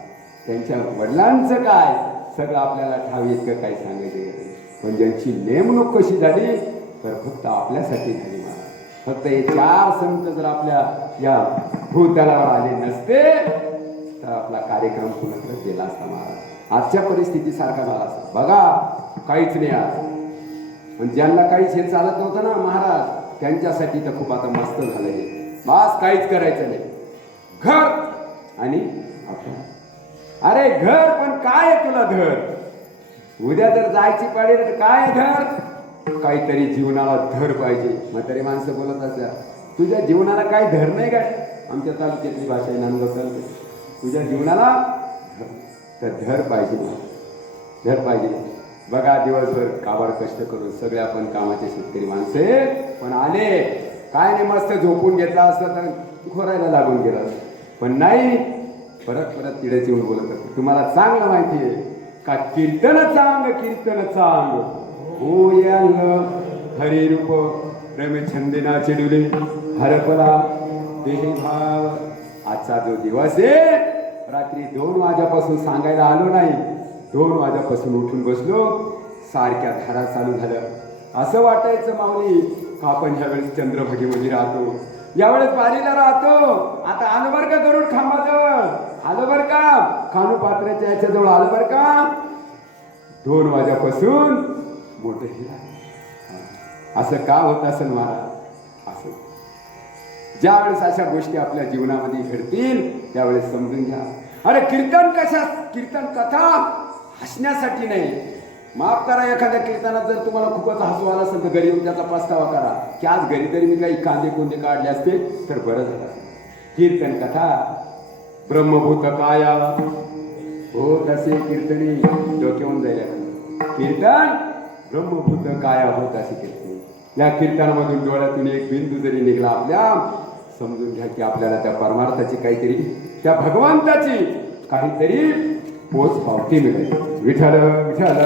त्यांच्या वडिलांचं काय सगळं आपल्याला ठावी इतकं काही सांगायचे. पण ज्यांची नेमणूक कशी झाली तर फक्त आपल्यासाठी झाली महाराज. फक्त हे 4 संत जर आपल्या या भूतलावर आले नसते तर आपला कार्यक्रम पुन्हा गेला असता महाराज. आजच्या परिस्थितीसारखा झाला असता. बघा काहीच नाही आज. पण ज्यांना काहीच हे चालत नव्हतं ना महाराज त्यांच्यासाठी तर खूप आता मस्त झालं. हे बस काहीच करायचं नाही. घर आणि आपण अरे घर पण काय तुला घर उद्या जर जायची पाळी तर काय घर काहीतरी जीवनाला धर पाहिजे. म्हातारी माणसं बोलत असतात तुझ्या जीवनाला काय धर नाही काय. आमच्या तालुक्यातली भाषा आहे नांदगाव तालुक्यात. तुझ्या जीवनाला तर धर पाहिजे, धर पाहिजे. बघा दिवसभर काबाड कष्ट करून सगळे आपण कामाचे शेतकरी माणसे पण आले काय नाही मस्त झोपून घेतला असतं तर खोरायला लागून गेला पण नाही. परत तिडेच येऊन बोलत असत. तुम्हाला चांगलं माहिती आहे का कीर्तन चांग हो हरी रूप रमे छंदेना चिडुले हरपला देही भाव. आजचा जो दिवस आहे रात्री 2 वाजेपासून सांगायला आलो नाही. 2 वाजेपासून उठून बसलो सारख्या धारा चालू झालं. असं वाटायचं माऊली का आपण ह्यावेळेस चंद्रभागेमध्ये राहतो, यावेळेस बारीला राहतो. आता आलो बर का गरुड खांबाजवळ आलो बर का खानोपात्राच्या याच्याजवळ आलं बरं का 2 वाजेपासून मोठं हिला असं का होत असेल महाराज असं ज्या वेळेस अशा गोष्टी आपल्या जीवनामध्ये घडतील त्यावेळेस समजून घ्या. अरे कीर्तन कीर्तन कथा हसण्यासाठी नाही. माफ करा एखाद्या कीर्तनात जर तुम्हाला खूपच हसू आला असेल तर घरी येऊन त्याचा पस्तावा करा की आज घरी तरी मी काही कांदे कोंदे काढले असते तर बरं झालं. कीर्तन कथा ब्रह्मभूत काया हो तसे कीर्तनी डोक्यावून जायला कीर्तन ब्रह्मभूत काया होत असे कीर्तनी. या कीर्तनामधून डोळ्यातून एक बिंदू जरी निघला आपल्या समजून घ्या की आपल्याला त्या परमार्थाची काहीतरी त्या भगवंताची काहीतरी पोच पावती मिळेल. विठ्ठल विठ्ठल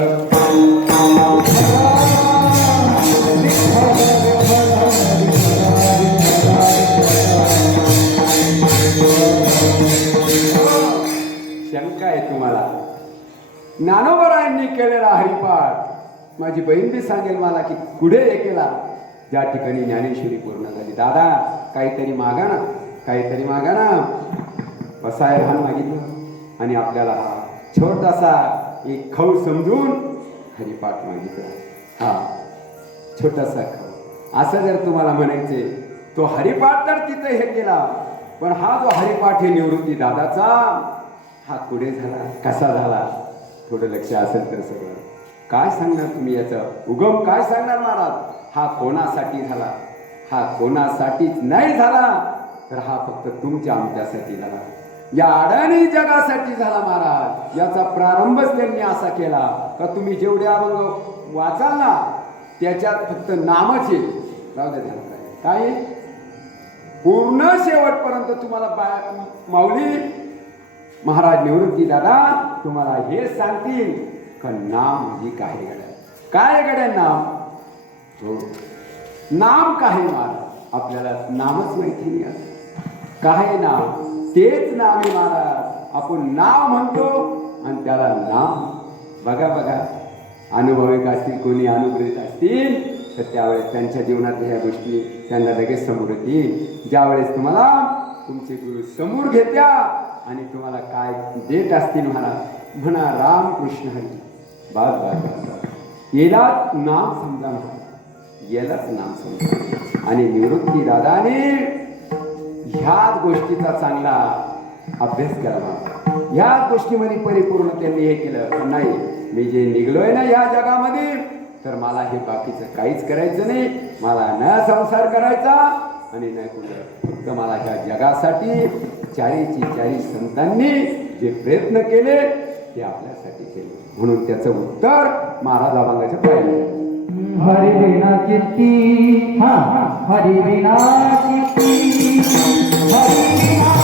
शंका आहे तुम्हाला ज्ञानोबरायांनी केलेला हरिपाठ माझी बहीण बी सांगेल मला की पुढे हे केला ज्या ठिकाणी ज्ञानेश्वरी पूर्ण झाली. दादा काहीतरी मागा ना काहीतरी मागा ना. बसाय लहान मागितलं आणि आपल्याला हा छोटासा एक खव समजून हरिपाठ मागितला. हा छोटासा खव असं जर तुम्हाला म्हणायचे तो हरिपाठ तर तिथे हे केला पण हा जो हरिपाठ हे निवृत्ती दादाचा हा पुढे झाला कसा झाला थोडं लक्ष असेल तर सगळं काय सांगणार तुम्ही याचं उगम काय सांगणार महाराज. हा कोणासाठी झाला हा कोणासाठीच नाही झाला तर हा फक्त तुमच्या आमच्यासाठी झाला या अडाणी जगासाठी झाला महाराज. याचा प्रारंभच त्यांनी असा केला का तुम्ही जेवढे अभंग वाचाल ना त्याच्यात फक्त नामच येईल. राहू दे काय पूर्ण शेवटपर्यंत तुम्हाला माऊली महाराज निवृत्ती दादा तुम्हाला हे सांगतील का नाम म्हणजे काय गड्या नाम हो नाम काय महाराज आपल्याला नामच माहिती नाही. काय नाम तेच नाम आहे महाराज. आपण नाव म्हणतो आणि त्याला नाम बघा अनुभविक असतील कोणी अनुग्रहित असतील तर त्यावेळेस त्यांच्या जीवनात ह्या गोष्टी त्यांना लगेच समोर येतील. ज्यावेळेस तुम्हाला तुमचे गुरु समोर घेत्या आणि तुम्हाला काय देत असतील म्हणा राम कृष्ण हरी बास यालाच नाम समजा यालाच नाम समजा. आणि निवृत्ती दादाने ह्याच गोष्टीचा चांगला अभ्यास केला ह्याच गोष्टीमध्ये परिपूर्ण त्यांनी हे केलं. नाही मी जे निघलोय ना या जगामध्ये तर मला हे बाकीचं काहीच करायचं नाही. मला न संसार करायचा आणि नाही कुठं फक्त मला ह्या जगासाठी चारी संतांनी जे प्रयत्न केले ते आपल्यासाठी केले म्हणून त्याचं उत्तर महाराज अभंगाच्या पाहिजे. हरि बिना चित्ती हा हरि बिना चित्ती हरि बिना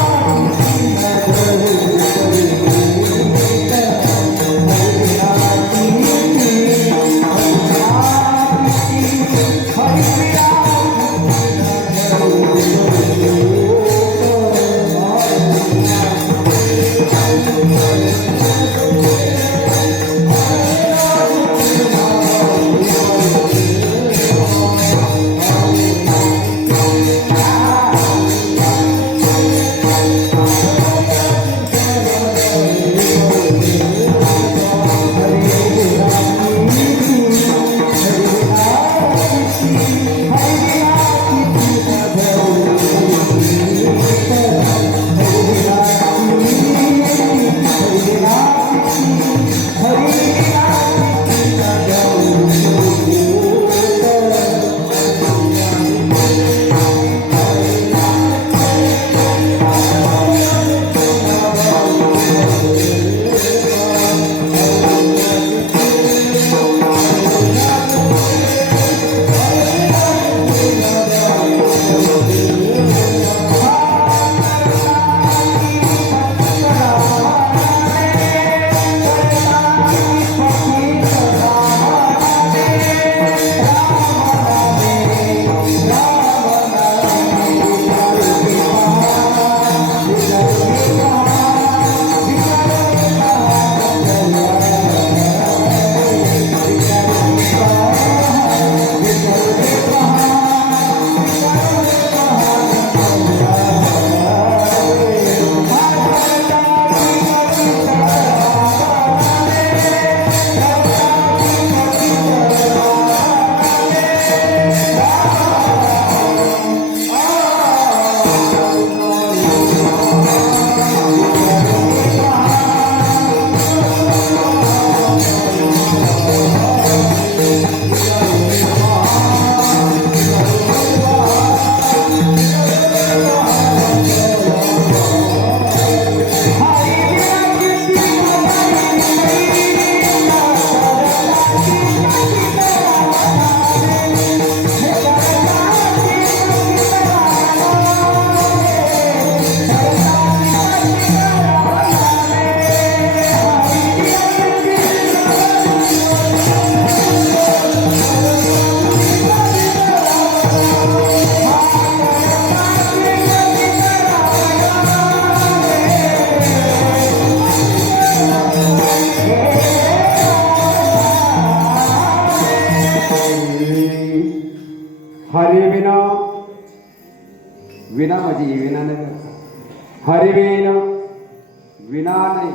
विना नाही.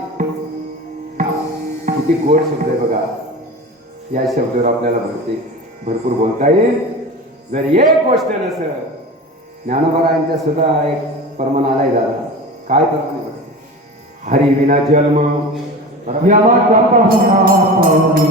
किती गोड शब्द आहे बघा. या शब्दावर आपल्याला भरपूर बोलता येईल. जर एक गोष्ट नसेल, ज्ञानोबरायांच्या सुद्धा एक परमान आलाय दादा. काय परमान? हरी विना जन्म. यमाचा पहना पाऊनी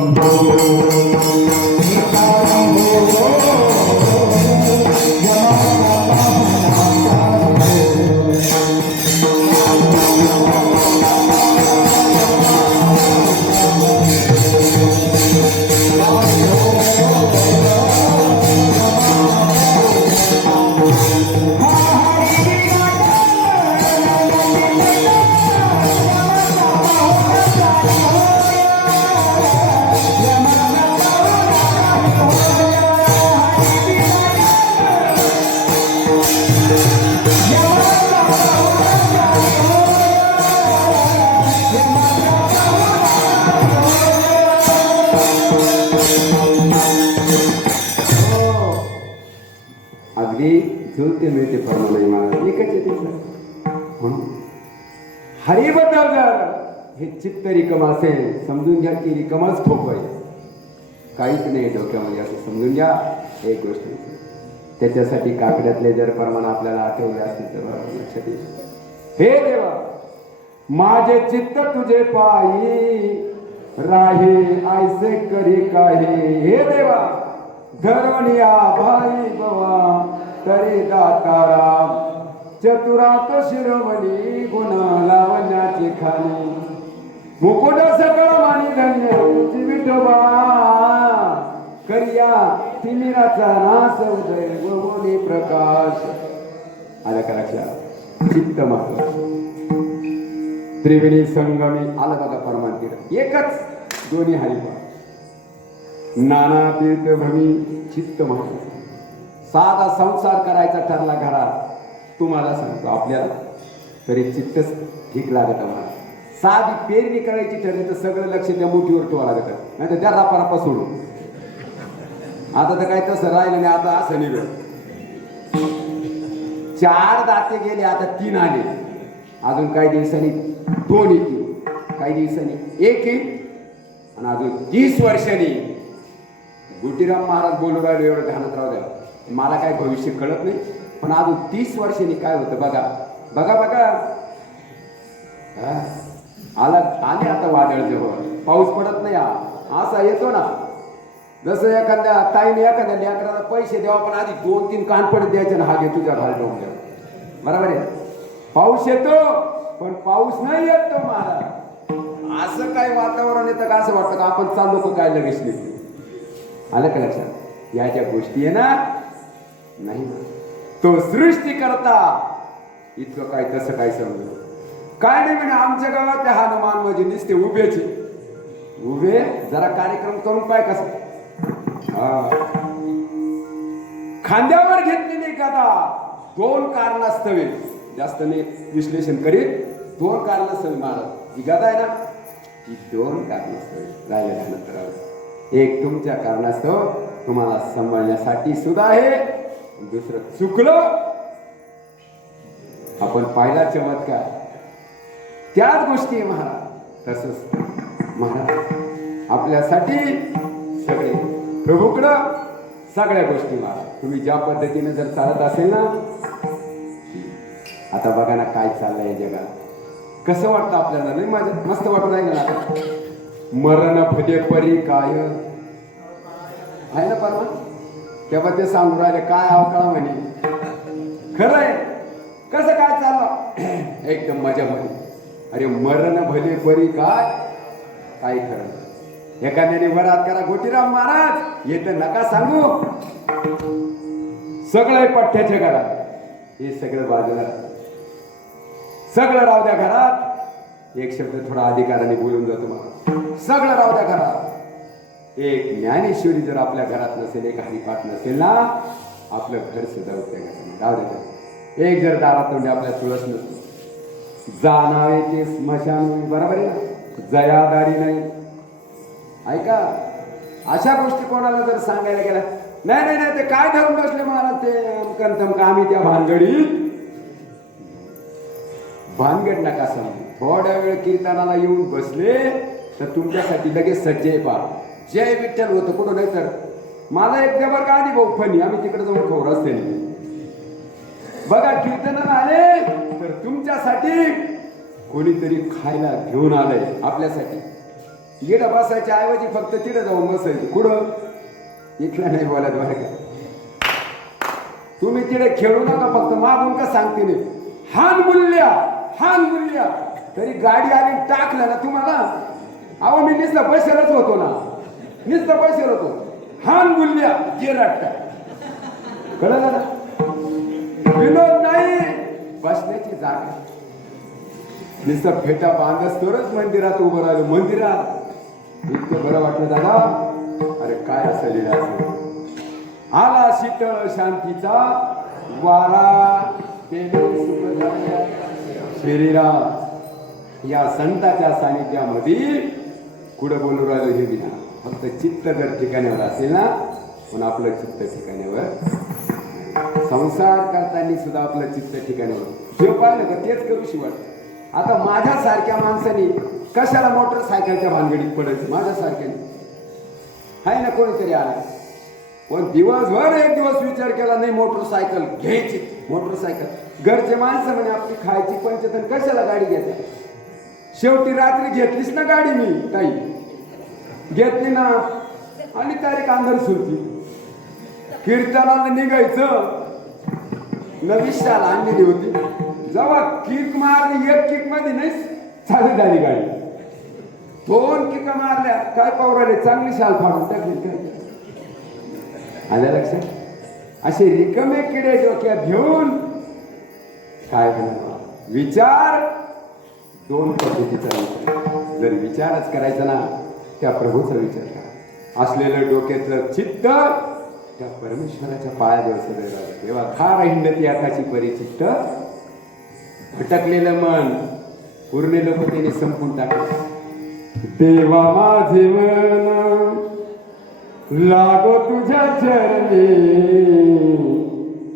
अगदी जुळते मिळते परमान नाही मला एकच येते म्हणून हरिबद्दल जर हे चित्त रिकम असेल, समजून घ्या की रिकमच ठोक आहे. काहीच नाही डोक्यामध्ये असं समजून घ्या. एक गोष्ट त्याच्यासाठी काकड्यातले जर परमान आपल्याला आठवले असतील तर लक्षात येईल. हे देवा माझे चित्त तुझे पायी राहे ऐसे करी काही. हे देवा धरणिया भाई बवा तरी दातारा चतुरात शिरोमणी गुण लावण्याची खाली मुकुट सकळ मानी धन्य विठोबा करिया तिमिराचा नाश उदय गोनी प्रकाश. आला का लक्षात? चित्त महत्वाचं. त्रिवेणी संगमी आलं बघा परमांतीर एकच दोन्ही हरिपा नाना तीर्थभूमी. चित्त महत्वाचं. साधा संसार करायचा ठरला घरात, तुम्हाला सांगतो आपल्याला तरी चित्तच ठीक लागत आम्हाला. साधी पेरणी करायची ठरली तर सगळं लक्ष त्या मुठीवर ठेवा लागत, नाही तर त्या रापा सोडून. आता तर काय तसं राहिलं नाही. आता असं निघ 4 दाते गेले, आता 3 आले. अजून काही दिवसांनी 2 येतील, काही दिवसांनी 1 येईल आणि अजून 30 वर्षांनी गुटीराम महाराज बोलू राहिले. एवढं ध्यानात राहू द्या. मला काय भविष्य कळत नाही, पण अजून 30 वर्षांनी काय होतं बघा बघा बघा. आला आले आता वादळ जवळ, पाऊस पडत नाही. असा येतो ना, जसं एखाद्या ताईने एखाद्या लेकराला पैसे द्यावा, पण आधी 2-3 कान पडत द्यायचे ना, हा घे तुझ्या घाल डोंगर. बरोबर आहे. पाऊस येतो पण पाऊस नाही येत तो महाराज. असं काय वातावरण येतं का असं वाटतं का आपण चाललो का काय लगेच नाही. आलं का लक्षात? या ज्या गोष्टी आहे ना, नाही तो सृष्टी करता इतकं काय तसं काय समजलं काय नाही. म्हणजे आमच्या गावात हनुमान म्हणजे नुसते उभेचे उभे. जरा कार्यक्रम करून काय कसं खांद्यावर घेतलेली गदा 2 कारणास्तवे, जास्त नाही विश्लेषण करीत, 2 कारणास्तवे महाराज ही गदा आहे ना, ही 2 कारणास्तवे राहिल्यानंतर एक तुमच्या कारणास्तव तुम्हाला सांभाळण्यासाठी सुद्धा आहे. दुसरं चुकलं आपण पाहिला चमत्कार, त्याच गोष्टी महाराज. तसंच महाराज आपल्यासाठी सगळे प्रभूकडं सगळ्या गोष्टी महाराज. तुम्ही ज्या पद्धतीने जर चालत असेल ना, आता बघा ना काय चाललंय जगात. कसं वाटतं आपल्याला? नाही माझं मस्त वाटत आहे ना. आता मरण भले परी काय आहे ना परवा, तेव्हा ते सांगू राहिले काय अवकाळा म्हणे. खरंय. कसं काय चाललं? एकदम मजामध्ये. अरे मरण भले परी काय काय खरं. एखाद्याने वरात करा गोटीराम महाराज येत नका सांगू, सगळं पठ्ठ्याच्या घरात. हे सगळं बाजूला, सगळं राहू द्या घरात. एक शब्द थोडा अधिकाराने बोलून जातो मला. सगळं राहू द्या घरात. एक ज्ञानेश्वरी जर आपल्या घरात नसेल, एक हरिपाठ नसेल ना, आपलं घर सुद्धा उपयोगाचं राहू द्या. एक जर दारात तोंडी आपल्या तुळस नसतो, जाणावे ते स्मशान. बरोबर आहे ना? जयादारी नाही. ऐका, अशा गोष्टी कोणाला जर सांगायला गेला, नाही नाही नाही ते काय धरून बसले महाराज, ते कंतम का आम्ही त्या भानगडीत. भानगड नका सांगू. थोड्या वेळ कीर्तनाला येऊन बसले तर तुमच्यासाठी लगेच सज्जय पा जय विठ्ठल होतं कुठं नाही तर मला एक देवर का आधी भाऊ फनी आम्ही तिकडे जाऊन खबर असते बघा कीर्तनाला आले तर तुमच्यासाठी कोणीतरी खायला घेऊन आलंय आपल्यासाठी इकडं बसायच्या ऐवजी फक्त तिकडे जाऊन बसायचं कुठं इथलं नाही बोलत बरं का तुम्ही तिकडे खेळू नका फक्त मागून का सांगते नाही हान गुल्ल्या तरी गाडी आली टाकलं ना तुम्हाला अहो मी नुसतं पैशालाच होतो ना नुसतं पैशाला होतो हान गुल्ल्या गेराटा कळलं ना विनोद नाही बसण्याची जागा नुसतं फेटा बांधस तरच मंदिरात उभं राहिलं मंदिरात इतकं बरं वाटलं दादा अरे काय असेल असं आला शीतळ शांतीचा वारा श्रीराम या संताच्या सानिध्यामध्ये कुठं बोलू राहिलो हे विना फक्त चित्त जर ठिकाणावर असेल ना पण आपलं चित्त ठिकाणावर संसार करताना सुद्धा आपलं चित्त ठिकाणावर जे पाहिलं का तेच करूशी वाटत आता माझ्यासारख्या माणसाने कशाला मोटरसायकलच्या भानगडीत पडायचं माझ्यासारख्याने आहे ना कोणीतरी आला पण दिवसभर एक दिवस विचार केला नाही मोटरसायकल घ्यायची मोटरसायकल घरचे माणसं म्हणे आपली खायची पंचतन कशाला गाडी घेते शेवटी रात्री घेतलीच ना गाडी मी काही घेतली ना आणि तारीख अंधार सुरती कीर्तनाला निघायचं नवी शाल आणलेली होती जेव्हा किक मारली एक किक मध्ये नाही चालू झाली गाडी 2 किक मारल्या काय पावराले चांगली शाल फाडून टाकली काय आल्या लक्षात असे रिकमे किडे डोक्यात घेऊन काय करणार विचार 2 पद्धतीचा विचार जर विचारच करायचा ना त्या प्रभूचा विचार करा असलेलं डोक्यातलं चित्त त्या परमेश्वराच्या पायाजवळ सदैव तेव्हा खार हिंडती आकाशी परिचित्त भटकलेलं मन पूर्ण लोक त्याने संपून टाकले देवा माझे मन लागो तुझ्या चरणी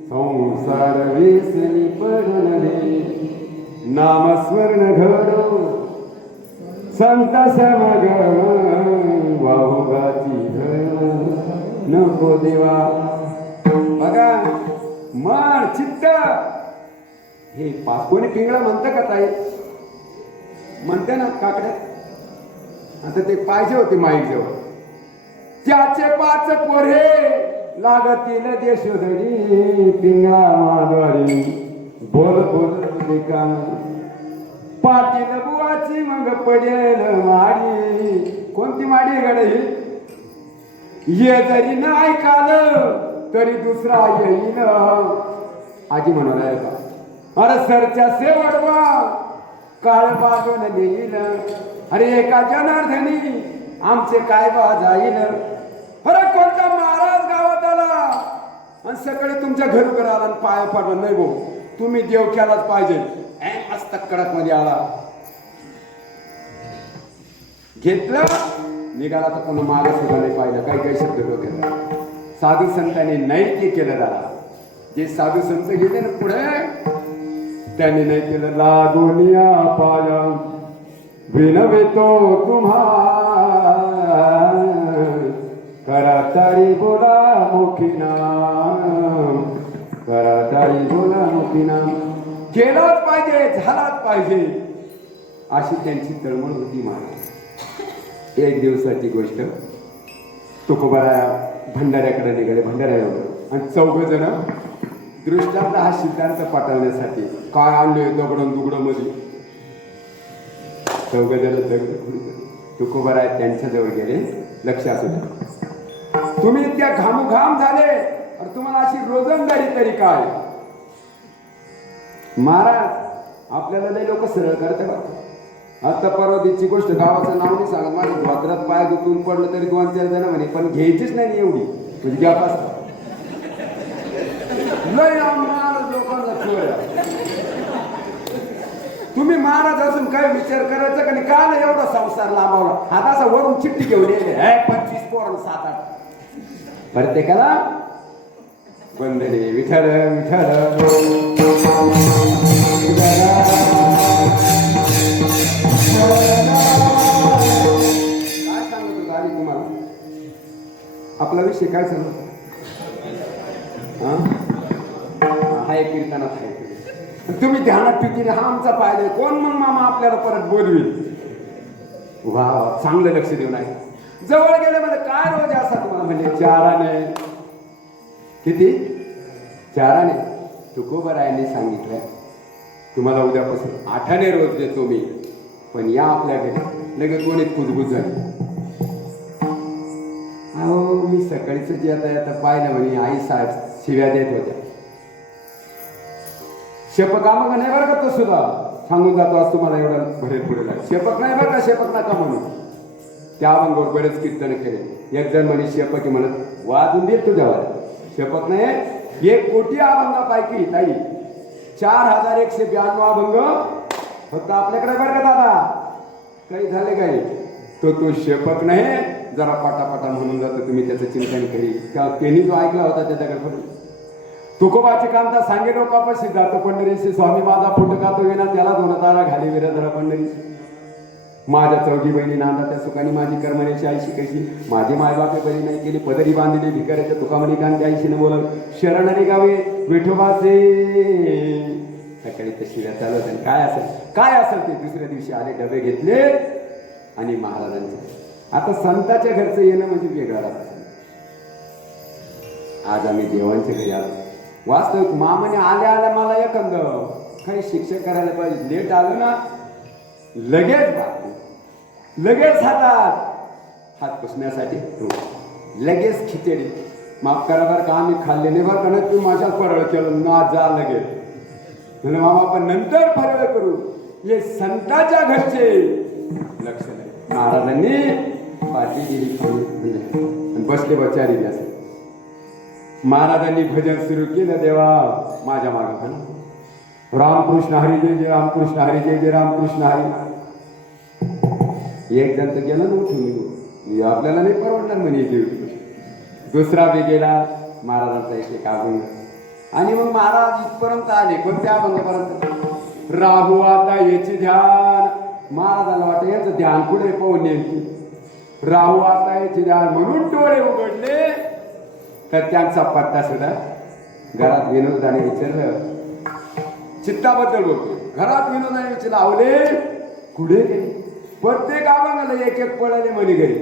संसार वेसनी पडून रे नामस्मरण घडो संत समग वाहुगाची नको देवा बघा मन चित्त हे कोणी पिंगळा म्हणतं का ताई म्हणते ना काकडे आता ते पाहिजे होते माईक जवळ त्याचे 5 पोरे लागतील देशोधडी पिंगळा माधवारी बोल बोल का पाटील बुवाची मग पडेल माडी कोणती माडी गड ये जरी न ऐकालं तरी दुसरा येईल आजी म्हणून आहे का अरे सरच्या सेवडवा काळ बाजून देईल अरे एका जनार्दनी आमचे काय बा जाईल अरे कोणता महाराज गावात आला आणि सकाळी तुमच्या घरोघर आला आणि पाया पडला नाही भाऊ तुम्ही देव केलाच पाहिजे मस्त कडक मध्ये आला घेतलं निघाला तर पुन्हा मागा सुद्धा नाही पाहिजे काही काही शब्द डोक्यात साधू संतांनी नाही ते केलं दादा जे साधू संत गेले ना पुढे त्यांनी नाही केलं लागोनिया पाया विनवितो तुम्हा करतारी बोला मुखीना करतारी बोला मुखीना केलाच पाहिजे झालाच पाहिजे अशी त्यांची तळमळ होती महाराज एक दिवसाची गोष्ट तुकोबारा भंडाऱ्याकडे निघाले भंडाऱ्यावर आणि 4 जण दृष्टांत हा सिद्धांत पाठवण्यासाठी काय आणले दगडून दुगडं मध्ये 4 जण तुकोबारा त्यांच्याजवळ गेले लक्ष असू द्या तुम्ही इतक्या घामोघाम झाले आणि तुम्हाला अशी रोजंदारी तरी काय महाराज आपल्याला लय लोक सरळ करते बा आता परवादीची गोष्ट गावाचं नाव नाही सांगत माझं भद्रात पाय गुतून पडलं तरी 2-4 जण म्हणे पण घ्यायचीच नाही एवढी म्हणजे घ्या पास लय महाराज लोकांना चोऱ्या तुम्ही महाराज असून काय विचार करायचा का नाही का नाही एवढा संसार लांबवला आता असा वरून चिठ्ठी घेऊन येते 25 पोरं 7-8 प्रत्येकाला वंदने विठ्ठल विठ्ठल आपला विषय काय चालू हा एक कीर्तनात आहे. तुम्ही ध्यानात ठेवतील हा आमचा पाहिजे कोण मग मामा आपल्याला परत बोलवी. वा चांगलं लक्ष देऊन आहे. जवळ गेले म्हणजे काय रोज असा तुम्हाला म्हणजे 4 आणे. किती 4 आणे. तुकोबरायांनी सांगितलं तुम्हाला उद्यापासून 8 आणे रोज देतो मी. पण या आपल्या घरी लगेच कोणीच कुजबुज झाली. अहो मी सकाळीच जे आता पाहिलं म्हणे आई साहेब शिव्या देत होत्या. शेपक आम्हाला नाही बरं का तो सुद्धा सांगून जातो आज तुम्हाला एवढा भरेल पुढे शेपक नाही बरं का शेपक नका म्हणून. त्या अभंगावर बरेच कीर्तन केले. एक जण म्हणे शेपक म्हणत वाजून देत तुझ्यावर. शेपक नाही 1 कोटी अभंगापैकी ताई 4192 अभंग फक्त आपल्याकडे बरं का दादा. काही झाले काही तो शेपक नाही जरा पटापटा म्हणून जातो. तुम्ही त्याचं चिंतन करी त्यांनी जो ऐकला होता त्याच्याकडे तुकोबाची कांता सांगे लोकापाशी जातो पंढरीशी. स्वामी माझा फुटका तो विना त्याला 2 तारा घाली विरधरा पंढरीशी. माझ्या 4 बहिणी नांदा त्या सुखानी माझी कर्मण्याची आईशी कशी. माझी मायबापे बरी नाही केली पदरी बांधली भिकाऱ्याच्या तुकामणी कांती आईशीने बोलव शरणरी गावे विठोबाचे. सकाळी ते शिव्या चालू होत्या. काय असेल ते दुसऱ्या दिवशी आले डबे घेतले आणि महाराजांचे. आता संताच्या घरचं येणं म्हणजे वेगळं राहतं. आज आम्ही देवांच्या घरी आलो. वास्तविक मामाने आल्या मला एखाद काही शिक्षण करायला पाहिजे. लेट आलं ना लगेच हात पुसण्यासाठी लगेच खिचडी. माफ करा बरं का आम्ही खाल्ले नाही बरं का नाही तू माझ्या फरळ केलं ना जा लगेच म्हणजे मामा आपण नंतर फरळ करू. हे संताच्या घरचे लक्ष नाही. महाराजांनी पाठी दिली बसले बचारी व्यास. महाराजांनी भजन सुरू केलं. देवा माझ्या मागे रामकृष्ण हरी जय जय रामकृष्ण हरी जय जय रामकृष्ण हरी. एक जण तर गेला ना उठून आपल्याला नाही परवडणार म्हणे. दुसरा बी गेला महाराजांचा एक अभंग आणि मग महाराज इथपर्यंत आले. कोणत्या अभंगापर्यंत राहू आता याची ध्यान. महाराजाला वाटत याचं ध्यान पुढे पाहून नेमकी राहू आता याची ध्यान म्हणून डोळे उघडले तर त्यांचा पत्ता सुद्धा घरात विनोदाने विचारलं. चित्ताबद्दल बोलतो. घरात विनोदाने विचारलं आवले कुठे गेले. प्रत्येक अभंगाला एक पळाले म्हणे घरी.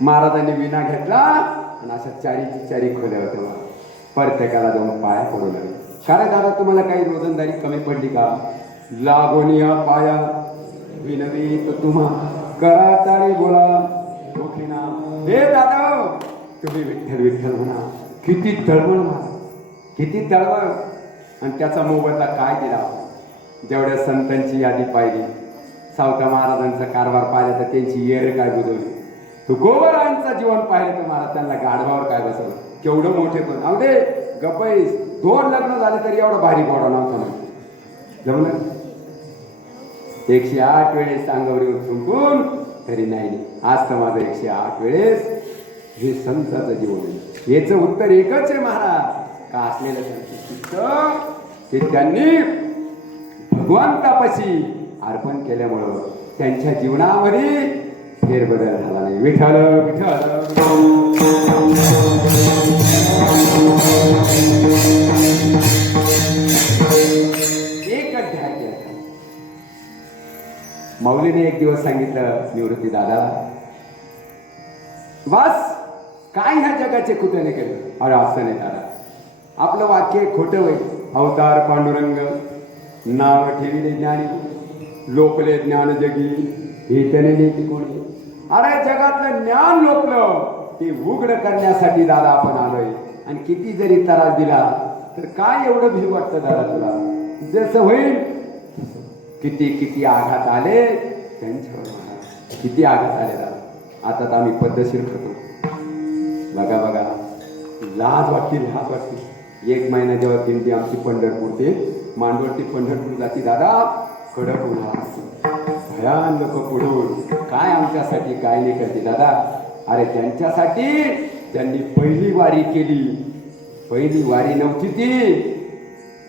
महाराजांनी विना घेतला आणि अशा 4ची 4 खोल्या होत्या. प्रत्येकाला जाऊन पाया पडू लागले. कारण दादा तुम्हाला काही रोजंदारी कमी पडली का. लागोनिया पाया विनवीत तुम्हा करा ताळी बोला मोठीना. हे दादा तुम्ही विठ्ठल विठ्ठल म्हणा. किती तळमळ म्हणा किती तळमळ. आणि त्याचा मोबदला काय दिला. जेवढ्या संतांची यादी पाहिली सावता महाराजांचा कारभार पाहिला तर त्यांची येर काय बुजवली. तुकोबरायांचं जीवन पाहिलं तर महाराज त्यांना गाढवावर काय बसवलं. केवढं मोठे पण अहो दे गप्पईस 2 लग्न झाले तरी एवढं भारी पोडा नव्हता. जमलं 108 वेळेस अंगावर चुंकून तरी नाही. आज तर माझं 108 वेळेस हे संताचं जीवन. याचं उत्तर एकच आहे महाराज का असलेलं संत ते त्यांनी भगवंतापाशी अर्पण केल्यामुळं त्यांच्या जीवनामध्ये फेरबदल झाला नाही. विठ्ठल विठ्ठल एक अध्याय केला. मौलीने एक दिवस सांगितलं निवृत्ती दादाला बस काय ह्या जगाचे कुठे केलं. अरे असं नाही दादा आपलं वाक्य खोटं होईल. अवतार पांडुरंग नाव ठेविले ज्ञानी लोकले ज्ञान जगी हेतने नेती कोणी. अरे जगातलं ज्ञान लोकलं ते उघड करण्यासाठी दादा आपण आलोय. आणि किती जरी त्रास दिला तर काय एवढं भीड वाटतं दादा तुला. जसं होईल किती किती आघात आले त्यांच्यावर किती आघात आले दादा. आता तर आम्ही पद्धतशीर करतो. बघा लाज वाटते. 1 महिना जेव्हा दिंडी आमची पंढरपूर ते मांडवळ ते पंढरपूर जाती दादा कडक उन्हाळा भयानक पुढून काय आमच्यासाठी काय नाही करते दादा. अरे त्यांच्यासाठी त्यांनी पहिली वारी केली. पहिली वारी नव्हती ती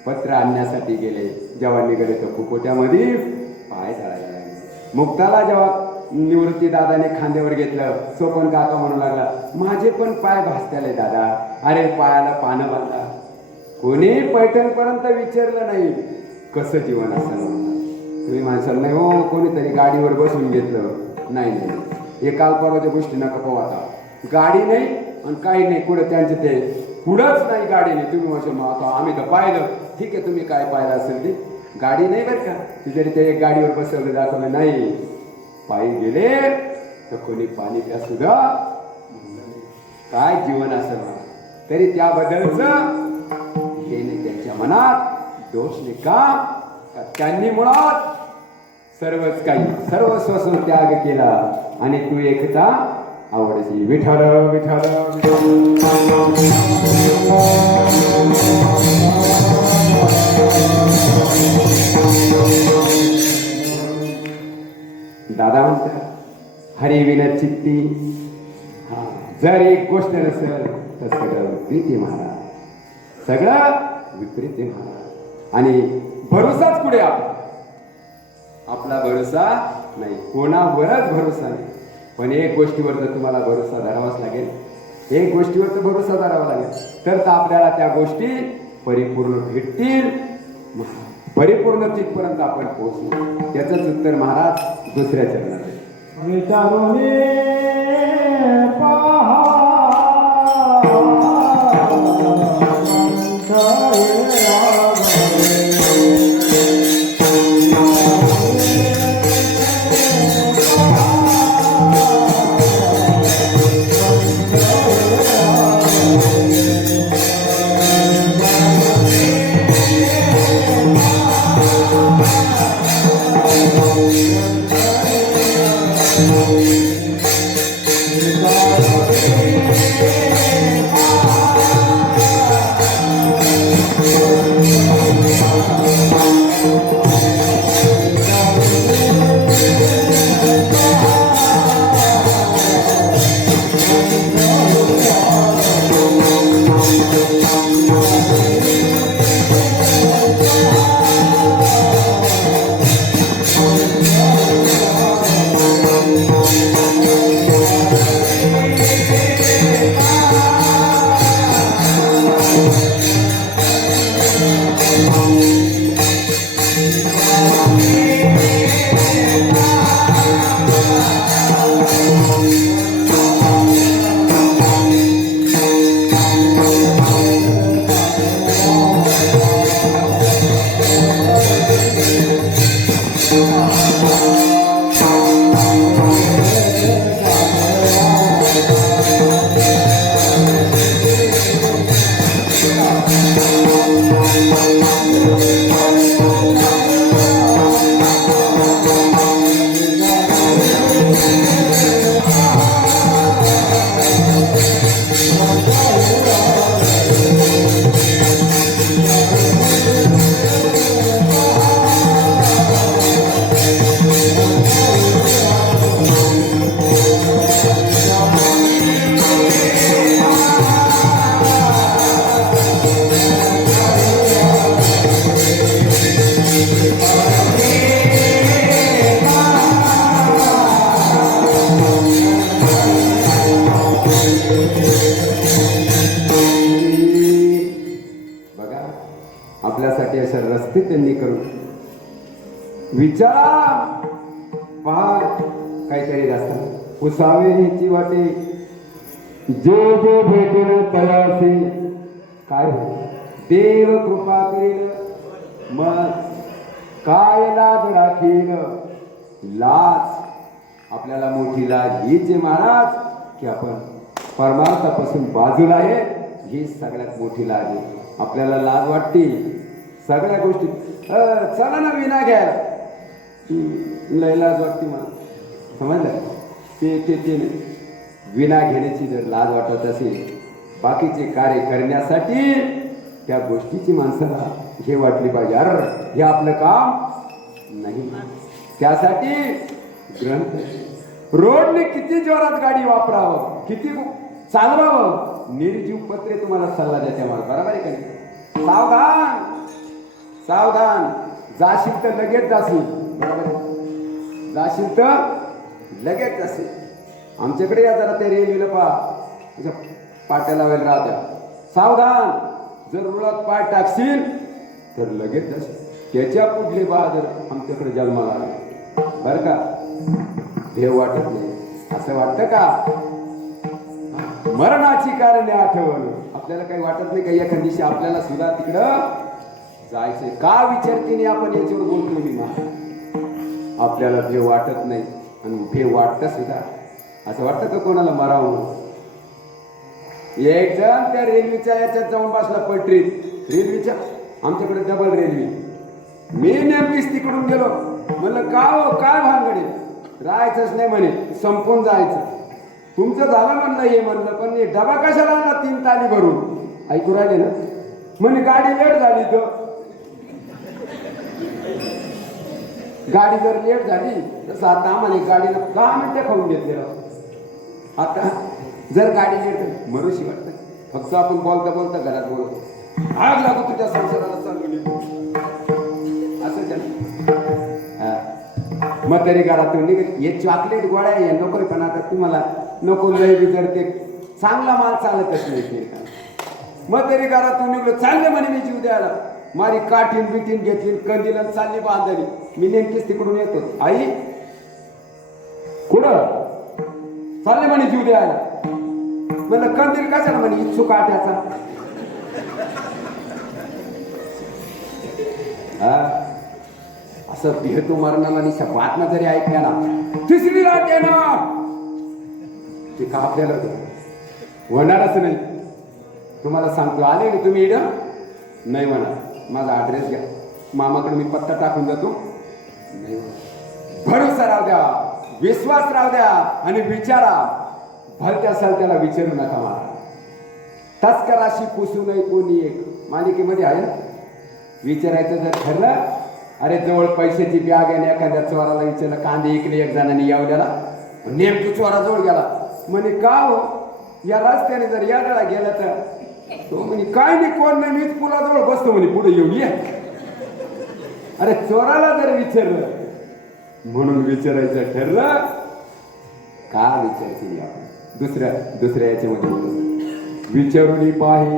पत्र आणण्यासाठी गेले. जेव्हा निघाले तर फुकोट्यामध्ये पाय जाळायला लागले. मुक्ताला जेव्हा निवृत्ती दादाने खांद्यावर घेतलं. सोपन काका म्हणू लागला, माझे पण पाय भासत्याले दादा. अरे पायाला पानं बांधा. कोणी पैठणपर्यंत विचारलं नाही कसं जीवन असेल. तुम्ही माणसाला नाही हो कोणीतरी गाडीवर बसून घेतलं. नाही नाही, हे काल परवाच्या गोष्टी नका पाहू. आता गाडी नाही आणि काही नाही, कुठं त्यांचे ते पुढंच नाही गाडी नाही. तुम्ही म्हणशाल आता आम्ही तर पाहिलं. ठीक आहे, तुम्ही काय पाहिलं असेल ते गाडी नाही बरं का. ती जरी ते एक गाडीवर बसवलं दाखवलं नाही, पायी गेले तर कोणी पाणी प्या सुद्धा काय जीवन असेल ना. तरी त्याबद्दलच हे नाही त्यांच्या मनात दोष नाही का त्यांनी मुळात सर्वच काही सर्वस्व त्याग केला आणि तू एकता आवडची. विठ्ठल विठ्ठल दादा म्हणतात हरी विन चित्ती. हा, जर एक गोष्ट नसेल तर सगळं विपरीत आहे महाराज. सगळं विपरीत आहे महाराज. आणि भरोसाच कुठे आपला भरोसा नाही, कोणावरच भरोसा नाही. पण एक गोष्टीवर तर तुम्हाला भरोसा धरावाच लागेल. एक गोष्टीवर तर भरोसा धरावा लागेल, तर आपल्याला त्या गोष्टी परिपूर्ण भेटतील. परिपूर्ण तिथपर्यंत आपण पोहोचू. त्याचंच उत्तर महाराज दुसऱ्या चरणात आहे. विचारून पहा आपल्यासाठी असे रस्ते त्यांनी करून विचारा पहा काहीतरी रस्ता उसावे ह्याची वाटे जे जे भेटेल तयासे काय हो देव कृपा करील मग काय लाज राखील. लाज आपल्याला मोठी लाज हीच आहे महाराज की आपण परमार्थापासून बाजूला आहे. ही सगळ्यात मोठी लाज आहे. आपल्याला लाज वाटते सगळ्या गोष्टी. चला ना विना घ्यायला लय लाज वाटते मला समजलं. ते विना घेण्याची जर लाज वाटत असेल बाकीचे कार्य करण्यासाठी त्या गोष्टीची माणसाला हे वाटली पाहिजे अरे हे आपलं काम नाही. त्यासाठी ग्रंथ रोडने किती जोरात गाडी वापरावं किती चालवावं निर्जीव पत्रे तुम्हाला सल्ला द्या मला बरोबर आहे का. सावधान सावधान जाशील तर लगेच जाशील बरोबर. जाशील तर लगेच असे आमच्याकडे या जरा ते रेल्वेला पहा पाट्याला वेळ राहत्या सावधान जर रुळात पाय टाकशील तर लगेच असे त्याच्या पुढले बहादर आमच्याकडे जन्माला आले बरं का देव वाटत नाही असं वाटतं का मरणाची कारणे आठवण आपल्याला काही वाटत नाही का एखाद दिवशी आपल्याला सुद्धा तिकडं जायचंय का विचारतीने आपण याच्यावर बोलतो मी मा आपल्याला भेव वाटत नाही आणि भेव वाटतं सुद्धा असं वाटतं का कोणाला मरावं एक जण त्या रेल्वेच्या याच्यात जाऊन बसला पटरीत रेल्वेच्या आमच्याकडे डबल रेल्वे मी नेमकीच तिकडून गेलो म्हणलं का हो काय भानगडे राहायचंच नाही म्हणे संपून जायचं तुमचं झालं म्हणलं हे म्हणलं पण डबा कशाला आणला 3 ताली भरून ऐकू राहिले ना म्हणे गाडी लेट झाली तर गाडी जर लेट झाली तर आता आम्हाला गाडीला 10 मिनिटं खाऊन घेतलेलं आता जर गाडी लेट मरुशी वाटतं फक्त आपण बोलता बोलता घरात बोलतो आग लागू तुझ्या संसाराला चालवली असं मग तरी घरातून हे चॉकलेट गोळ्या आहे नको पण आता तुम्हाला नको लय जर ते चांगला माल चालतच नाही मग तरी घरातून निघलो चालले म्हणे मी जीव द्यायला मारी काठीन बिटीन घेतली कंदील चालली बांधली मी नेमकीच तिकडून येतो आई कुठं चालले म्हणे जीव द्यायला म्हणलं कंदील कशाला म्हणे इच्छू काट्याचा असं भेटू मरणाला निशा बातम्या जरी ऐकल्या ना तिसरी रात येणार ते का आपल्याला होणारच नाही तुम्हाला सांगतो आले ना तुम्ही इकडं नाही म्हणा माझा ऍड्रेस घ्या मामाकडे मी पत्ता टाकून जातो नाही भरोसा राहू द्या विश्वास राहू द्या आणि विचारा भलत्या सलत्याला विचारू नका मला तस्कराशी पुसू नये कोणी एक मालिकेमध्ये आहे ना विचारायचं जर ठरलं अरे जवळ पैशाची बॅग आहे एखाद्या चोराला विचारलं कांदे इकडे एक जणांनी यावल्याला नेमकी चोराजवळ गेला म्हणे का हो या रस्त्याने जर या वेळा गेला तर तो म्हणे काय नाही कोण नाही मीच पुलाजवळ बसतो म्हणे पुढे येऊन ये अरे चोराला जर विचारलं म्हणून विचारायचं ठरलं का विचारतील आपण दुसऱ्या याच्यामध्ये विचारून पाहे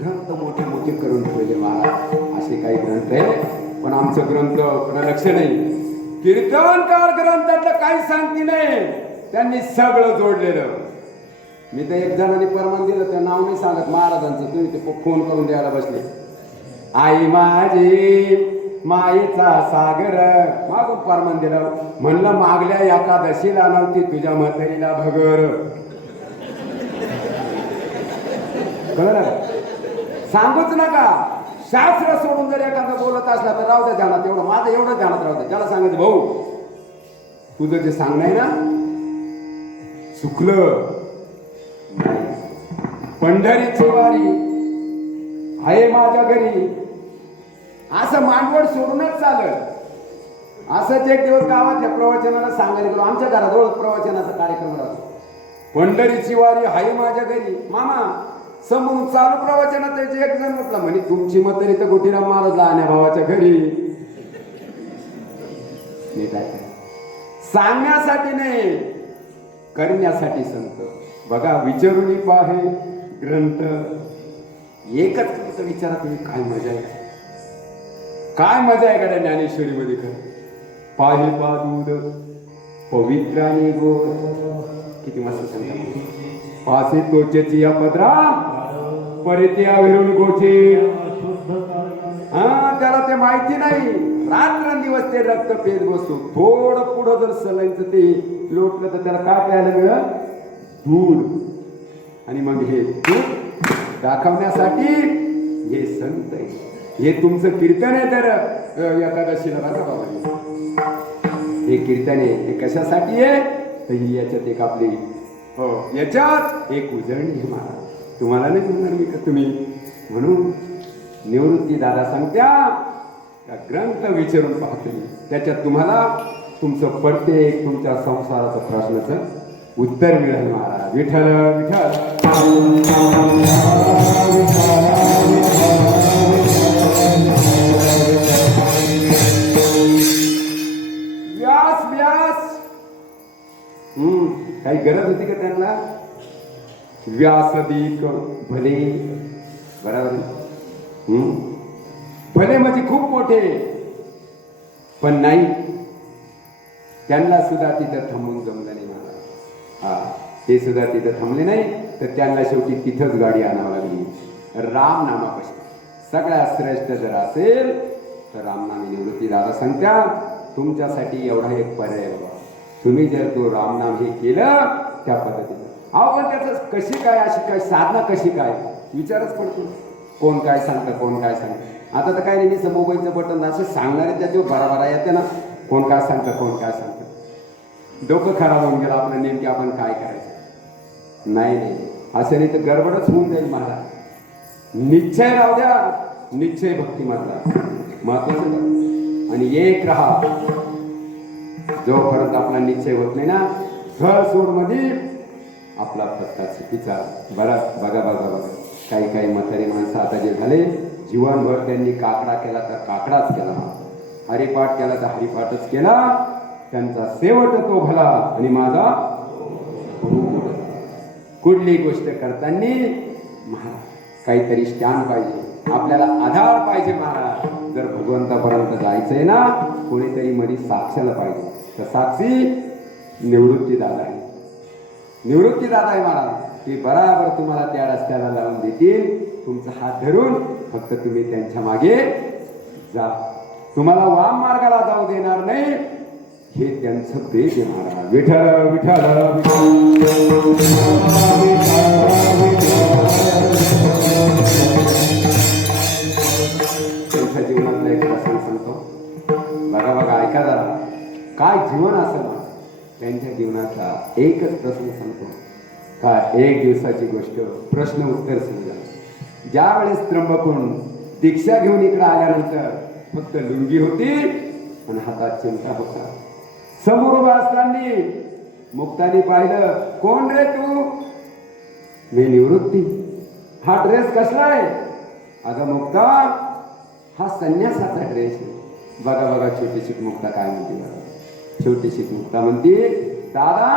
ग्रंथ मोठे मोठे करून ठेवले महाराज असे काही ग्रंथ आहे पण आमचं ग्रंथ लक्ष नाही कीर्तनकार ग्रंथातलं काही सांगती नाही त्यांनी सगळं जोडलेलं मी तर एक जणांनी परमान दिलं त्या नाव नाही सांगत महाराजांचं तुम्ही ते फोन करून द्यायला बसले आई माझी माईचा सागर मागून परमान दिलं म्हणलं मागल्या एकादशीला नव्हती तुझ्या म्हातारीला भगर कळलं सांगूच नका शास्त्र सोडून जर एखादा बोलत असला तर राहू द्या ध्यानात एवढं माझं एवढं ध्यानात राहू द्या त्याला सांगायचं भाऊ तुझं जे सांगणं आहे ना चुकलं पंढरीची वारी आहे माझ्या घरी असं मांडवड सोडूनच चालत असंच एक दिवस गावातल्या प्रवचनाला सांगायला गेलो आमच्या घराजवळ प्रवचनाचा कार्यक्रम राहतो पंढरीची वारी आहे माझ्या घरी मामा समोरून चालू प्रवचनात एक जण म्हटलं म्हणे तुमची म्हातारी तर गोटीराम महाराज लहान्या भावाच्या घरी सांगण्यासाठी नाही करण्यासाठी संत बघा विचारून पाहे ग्रंथ एकच ग्रंथ विचारा तुम्ही काय मजा आहे का ज्ञानेश्वरी मध्ये पाहे पादूद पवित्र आणि गोड किती मस्त सांगता पासे तोचेची या पदरा परित्या विरून गोचे त्याला ते माहिती नाही रात्रंदिवस ते रक्त पेत बसतो थोडं पुढं जर सलाईचं ते लोटलं तर त्याला काय प्यायला मिळत दूध आणि मग हे दूध दाखवण्यासाठी हे संत आहे हे तुमचं कीर्तन आहे तर एकादशीला बघा बाबा हे कीर्तन आहे हे कशासाठी आहे तर ही याच्यात एक आपली हो याच्यात एक उजळणी आहे महाराज तुम्हाला नाही म्हणणार मी का तुम्ही म्हणून निवृत्ती दादा सांगत्या ग्रंथ विचारून पाहतो त्याच्यात तुम्हाला तुमचं प्रत्येक तुमच्या संसाराचं प्रश्नाचं उत्तर मिळेल महाराज विठ्ठल व्यास काही गरज होती का त्यांना? व्यासदीक भले, बरोबर आहे? भले म्हणजे खूप मोठे, पण नाही, त्यांना सुद्धा तिथं थांबून जमलं नाही मला. ते सुद्धा तिथं थांबले नाही, तर त्यांना शेवटी तिथंच गाडी आणावं लागली. राम नामापाशी सगळ्यात श्रेष्ठ जर असेल तर रामनामी निवृत्ती. दादा सांगत्या तुमच्यासाठी एवढा एक पर्याय आहे बाबा, तुम्ही जर तो रामनाम हे केलं त्या पद्धतीने. अहो पण त्याचं कशी काय, अशी काय साधना, कशी काय विचारच पडतो. कोण काय सांगतं, कोण काय सांगतं. आता तर काय नाही, मी मोबाईलचं बटन असं सांगणारे त्याच्यावर बराबरा येते ना, कोण काय सांगतं, कोण काय सांगतं. डोकं खराब होऊन गेलं आपलं, नेमके आपण काय करायचं. नाही नाही, असं नाही तर गडबडच होऊन जाईल महाराज. निश्चय राहू द्या, निश्चय भक्ती मधला महत्वाचं. आणि एक राहा, जोपर्यंत आपला निश्चय होत नाही ना, घर सोड मध्ये आपला पत्ता चुकीचा. बघा बघा बघा बघा, काही काही म्हातारी माणसं आता जे झाले, जीवनभर त्यांनी काकडा केला तर काकडाच केला, हरिपाठ केला तर हरिपाठच केला. त्यांचा शेवट तो भला आणि माझा कुठली गोष्ट करताना महाराज काहीतरी स्टँड पाहिजे, आपल्याला आधार पाहिजे महाराज. जर भगवंतापर्यंत जायचंय ना, कोणीतरी मध्ये साक्षाला पाहिजे. तर साक्षी निवृत्ती दादा आहे, निवृत्ती दादा आहे महाराज. ते बराबर तुम्हाला त्या रस्त्याला लावून देतील, तुमचा हात धरून. फक्त तुम्ही त्यांच्या मागे जा, तुम्हाला वाम मार्गाला जाऊ देणार नाही, हे त्यांचं बेज आहे महाराज. विठ्ठल विठ्ठल त्यांच्या जीवनातला एक प्रसंग सांगतो. बघा बघा, ऐका जरा, काय जीवन असेल ना त्यांच्या जीवनातला एकच प्रसंग सांगतो. का एक दिवसाची गोष्ट, प्रश्न उत्तर समजा. ज्या वेळेस त्र्यंबकून दीक्षा घेऊन इकडे आल्यानंतर फक्त लुंगी होती आणि हातात चिमटा होता. समोर उभा असताना मुक्तानी पाहिलं, कोण रे तू? मी निवृत्ती. हा ड्रेस कसला आहे? अगं मुक्ता, हा संन्यासाचा ड्रेस आहे. बघा बघा, छोटीशी मुक्ता काय म्हणते बघा. छोटीशी मुक्ता म्हणते, दादा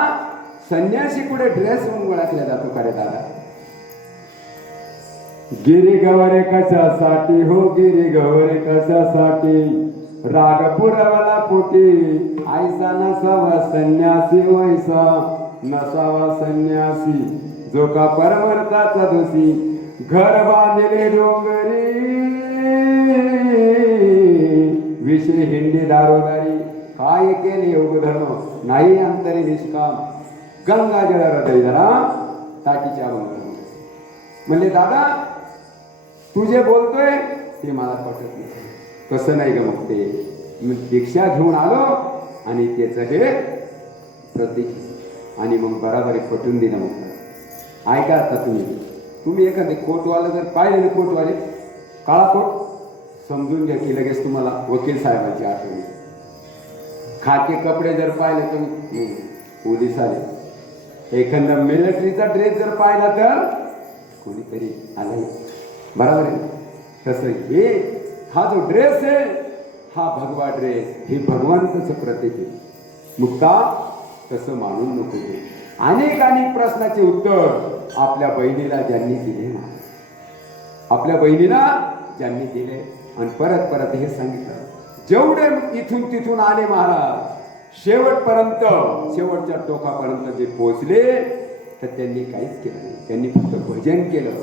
संन्यासी कुठे ड्रेस म्हणून ओळखला जातो का रे दादा? गिरी गवरे कशासाठी हो, गिरी गवरे कशासाठी, राग पुरवला पोटी, ऐसा नसावा संन्यासी, वैसा नसावा संन्यासी, जो का परमर्ताचा दोषी. घर बांधले डोंगरी, विषय हिंडी दारोदारी, काय केले योग धर्म, नाही अंतरी निष्काम, गंगा जळ हृदय धरा टाकीच्या बंद. म्हणले दादा तू जे बोलतोय ते मला पटत नाही. कसं नाही ग, मग ते मी दीक्षा घेऊन आलो आणि त्याचं हे प्रतीक आणि मग बराबर पटून दिलं. मग ऐका आता तुम्ही एखादे कोटवाले जर पाहिले ना, कोटवाले काळा कोट, समजून घ्या की लगेच तुम्हाला वकील साहेबांची आठवण येते. खाके कपडे जर पाहिले तुम्ही, पोलीस आले. एखादा मिलिटरीचा ड्रेस जर पाहिला तर कोणीतरी आलाय, बरोबर आहे. तसं हे हा जो ड्रेस आहे, हा भगवा ड्रेस, हे भगवंताचं प्रतीक आहे. मुक्ता तसं मानून नको. अनेक अनेक प्रश्नाचे उत्तर आपल्या बहिणीला ज्यांनी दिले ना, आपल्या बहिणीला ज्यांनी दिले आणि परत परत हे सांगितलं. जेवढे इथून तिथून आले महाराज, शेवटपर्यंत, शेवटच्या टोकापर्यंत जे पोहोचले, तर त्यांनी काहीच केलं नाही. त्यांनी फक्त भजन केलं.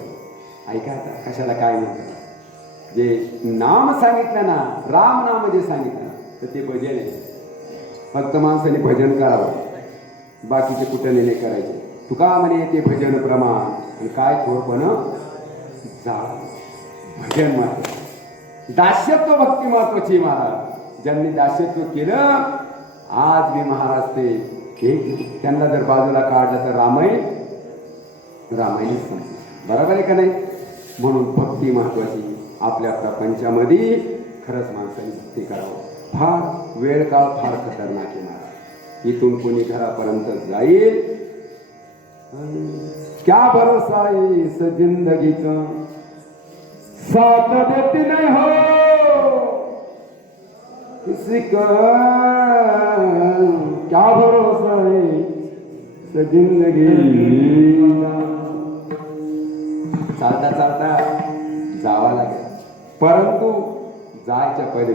ऐका आता कशाला काय म्हणतात, जे नाम सांगितलं ना, राम नाम जे सांगितलं तर ते भजन आहे. फक्त माणसाने भजन करावं, बाकीचे कुठे नाही करायचे. तुका म्हणे ते भजन प्रमाण आणि काय थोरपण जा. भजन महत्व, दास्यत्व भक्ती महत्वाची महाराज. ज्यांनी दास्यत्व केलं, आज मी महाराज ते त्यांना जर बाजूला काढलं तर रामायण संपलं, बरोबर आहे का नाही. म्हणून भक्ती महत्वाची. आपल्या प्रपंचामध्ये खरंच माणसाने भक्ती करावं. फार वेळ काळ फार खतरनाक आहे महाराज. इथून कोणी घरापर्यंत जाईल, क्या भरोसा आहे इस जिंदगीचा, साथ देती नहीं हो किसी का, क्या भरोसा है जिंदगी चालता चालता जावा लागेल, परंतु जायच्या पहिले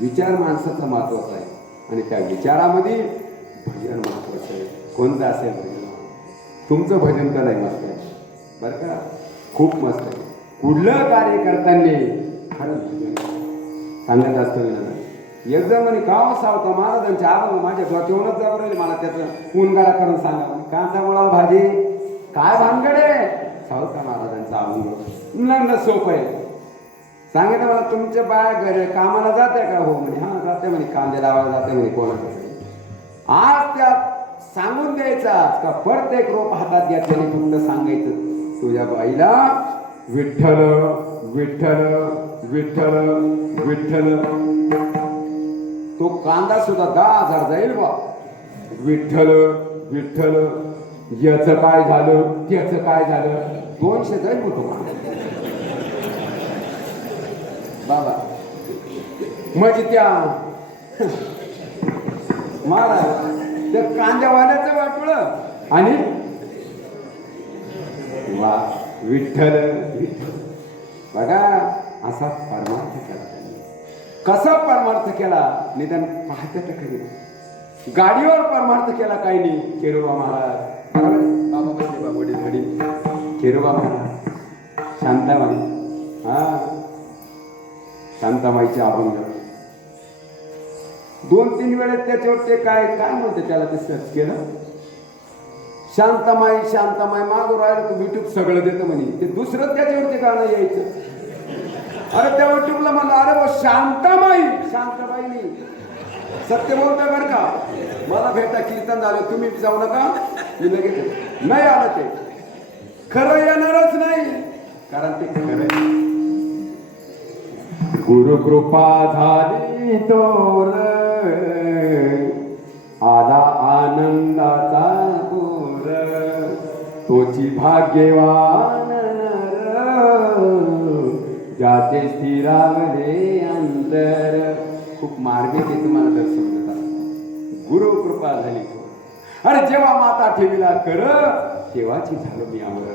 विचार माणसाचा महत्वाचा आहे आणि त्या विचारामध्ये भजन महत्वाचं आहे. कोणतं असेल भजन? तुमचं भजन तर नाही मस्त आहे बरं का, खूप मस्त आहे. कुठलं कार्य करताना खरंच भजन सांगत असतं विना एकदम म्हणे गाव सावता महाराजांच्या अभंग माझ्या डोक्यावरच जाऊ राहिले. मला त्याचं उनगाडा करून सांगा, कांदा मुळा भाजी काय भानगडे सावता महाराजांचा अभंग मुलांना सोपं आहे. सांगितलं मला तुमच्या बाया घरी कामाला जाते का? हो म्हणे, हा जाते म्हणे, कांदे लावायला जाते म्हणे. कोणाचं आज त्या सांगून द्यायचा का प्रत्येक रोप हातात घेतल्याने फक्त सांगायचं तुझ्या बाईला विठ्ठल विठ्ठल विठ्ठल विठ्ठल. तो कांदा सुद्धा 10,000 जाईल बा. विठ्ठल विठ्ठल, याचं काय झालं त्याचं काय झालं 200 जाईल तो बाबा. म्हणजे त्या महाराज त्या कांद्यावाल्याचं वाटलं आणि वा विठ्ठल विठ्ठल. बघा असा परमार्थ केला त्यांनी. कसा परमार्थ केला निदान पाहत्या तर खरी. गाडीवर परमार्थ केला काही नाही. केरोबा महाराज बाबा बसले बाबडी घडी. केरोबा महाराज शांताबाई, हा शांताबाईचे अभंग 2-3 वेळेस त्याच्यावर ते काय काय म्हणते त्याला ते सर्च केलं. शांतामाई शांतामाई मागू राहिलं तू युट्यूब सगळं देतं म्हणे. ते दुसरं त्याच्यावर ते गाणं यायचं. अरे त्या युट्यूबला म्हणलं अरे वो शांतामाई शांताबाई नाही सत्य बोलतोय बरं का. मला भेटा कीर्तन झालं तुम्ही जाऊ नका. मी लगेच नाही आलं ते खरं येणारच नाही कारण ते खरं. गुरुकृपा झाली तोर आला आनंदाचा पूर तोची भाग्यवान जाते स्थिरावले अंतर. खूप मार्ग ते तुम्हाला दर्शवत असतात. गुरुकृपा झाली तोर. अरे जेव्हा माता ठेवीला कर तेव्हाची झालं मी आवर.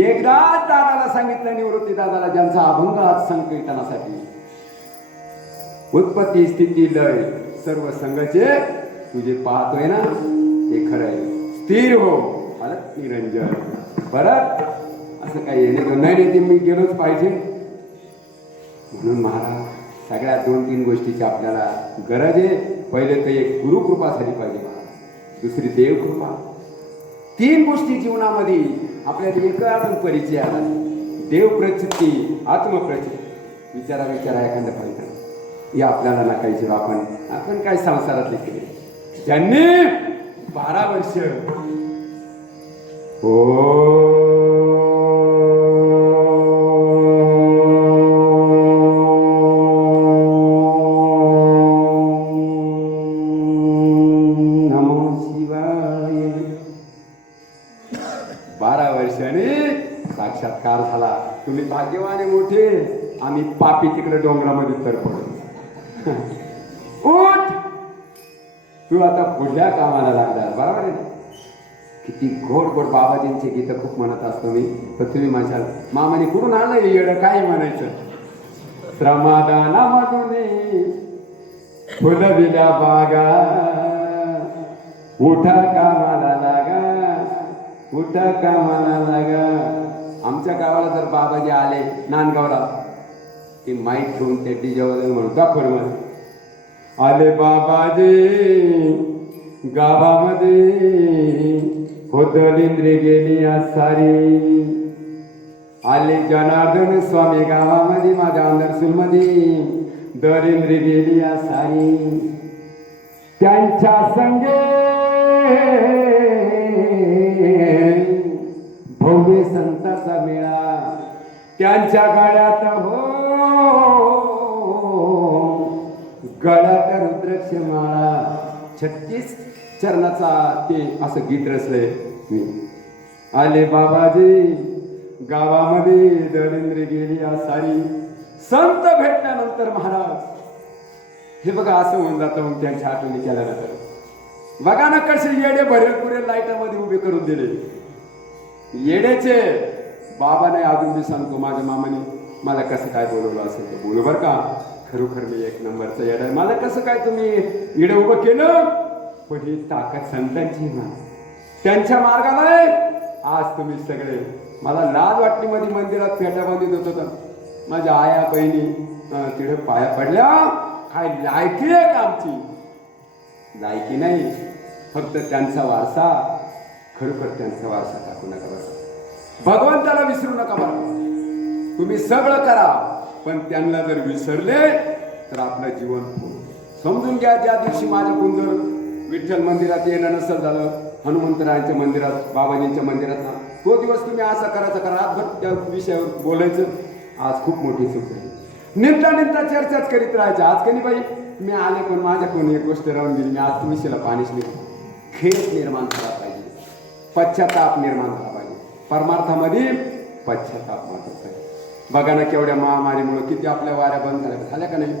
एकदाच दादाला सांगितलं निवृत्ती दादाला ज्यांचा अभंग आज संकीर्तनासाठी उत्पत्ती स्थिती लय सर्व संघाचे तुझे पाहतोय ना ते खरं आहे. स्थिर हो अलग निरंजन. परत असं काही येणे नाही ते मी गेलोच पाहिजे म्हणून महाराज सगळ्या 2-3 गोष्टीची आपल्याला गरज आहे. पहिले तर एक गुरुकृपा झाली पाहिजे महाराज, दुसरी देवकृपा. 3 गोष्टी जीवनामध्ये आपल्याला एक अजून परिचय आला. देवप्रचिती आत्मप्रचिती. विचारा एखाद्या पाहिजे या आपल्याला नकायचे. आपण काय संसारातले केले ज्यांनी 12 वर्ष नमो शिवाय 12 वर्षांनी साक्षात्कार झाला. तुम्ही भाग्यवाने मोठे, आम्ही पापी तिकडे डोंगरामध्ये तर पडलो. उठ तू आता पुढल्या कामाला लागला. बरोबर आहे. किती गोड गोड बाबाजींचे गीत खूप म्हणत असतो मी. तर तुम्ही माझ्या मामाने कुठून आणलं येडं काय म्हणायचं. श्रमादानामधून फुलविल्या बागा उठा कामाला लागा उठा कामाला लागा. आमच्या गावाला जर बाबाजी आले नांदगावला ते माईक ठेवून ते डीजेवर म्हणून दाखवलं मला आले बाबाजी गावामध्ये हो दलिंद्री गेली आज सारी. आले जनार्दन स्वामी गावामध्ये माझ्या अंदरसूलमध्ये दलिंद्री गेली आज सारी. त्यांच्या संगे भव्य संताचा मेळा त्यांच्या गाड्यात हो गळ्यात रुद्राक्ष माळा. 36 चरणाचा ते असं गीत रचलंय मी. आले बाबाजी गावामध्ये दलिंद्री गेली आज सारी. संत भेटल्यानंतर महाराज हे बघा असं होऊन जातं. मग त्यांच्या आठवणी केल्यानंतर बघा ना कसे येडे भरेल पुरे लाईटामध्ये उभे करून दिले. येडेचे बाबा नाही. अजून मी सांगतो माझ्या मामाने मला कसं काय बोलवलं असेल तर बोलू बर का. खरोखर मी एक नंबरचं येड आहे. मला कसं काय तुम्ही येडे उभं केलं. पण ही ताकद संतांची ना, त्यांच्या मार्गाला आहे. आज तुम्ही सगळे मला लाज वाटली मध्ये मंदिरात फेटा बांधित होत होता. माझ्या आया बहिणी तिथे पाया पडल्या. काय लायकी आहे का आमची. लायकी नाही, फक्त त्यांचा वारसा. खरोखर त्यांचा वारसा टाकू नका बस. भगवंताला विसरू नका बरं. तुम्ही सगळं करा पण त्यांना जर विसरले तर आपलं जीवन समजून घ्या. ज्या दिवशी माझ्याकडून जर विठ्ठल मंदिरात येणं नसेल झालं, हनुमंतरायांच्या मंदिरात, बाबाजींच्या मंदिरात ना, तो दिवस तुम्ही असा करायचा करा. रातभर त्या विषयावर बोलायचं. आज खूप मोठी चूक झाली. निमता निमता चर्चाच करीत राहायच्या. आज कधी बाई मी आले पण माझ्याकडून एक गोष्ट राहून गेली. मी आज तुळशीला पाणीच नाही. खेळ निर्माण झाला पाहिजे, पश्चाताप निर्माण झाला पाहिजे. परमार्थामध्ये पश्चाताप महत्वाचा आहे. बघा ना केवढ्या महामारीमुळे किती आपल्या वाऱ्या बंद झाल्या का नाही.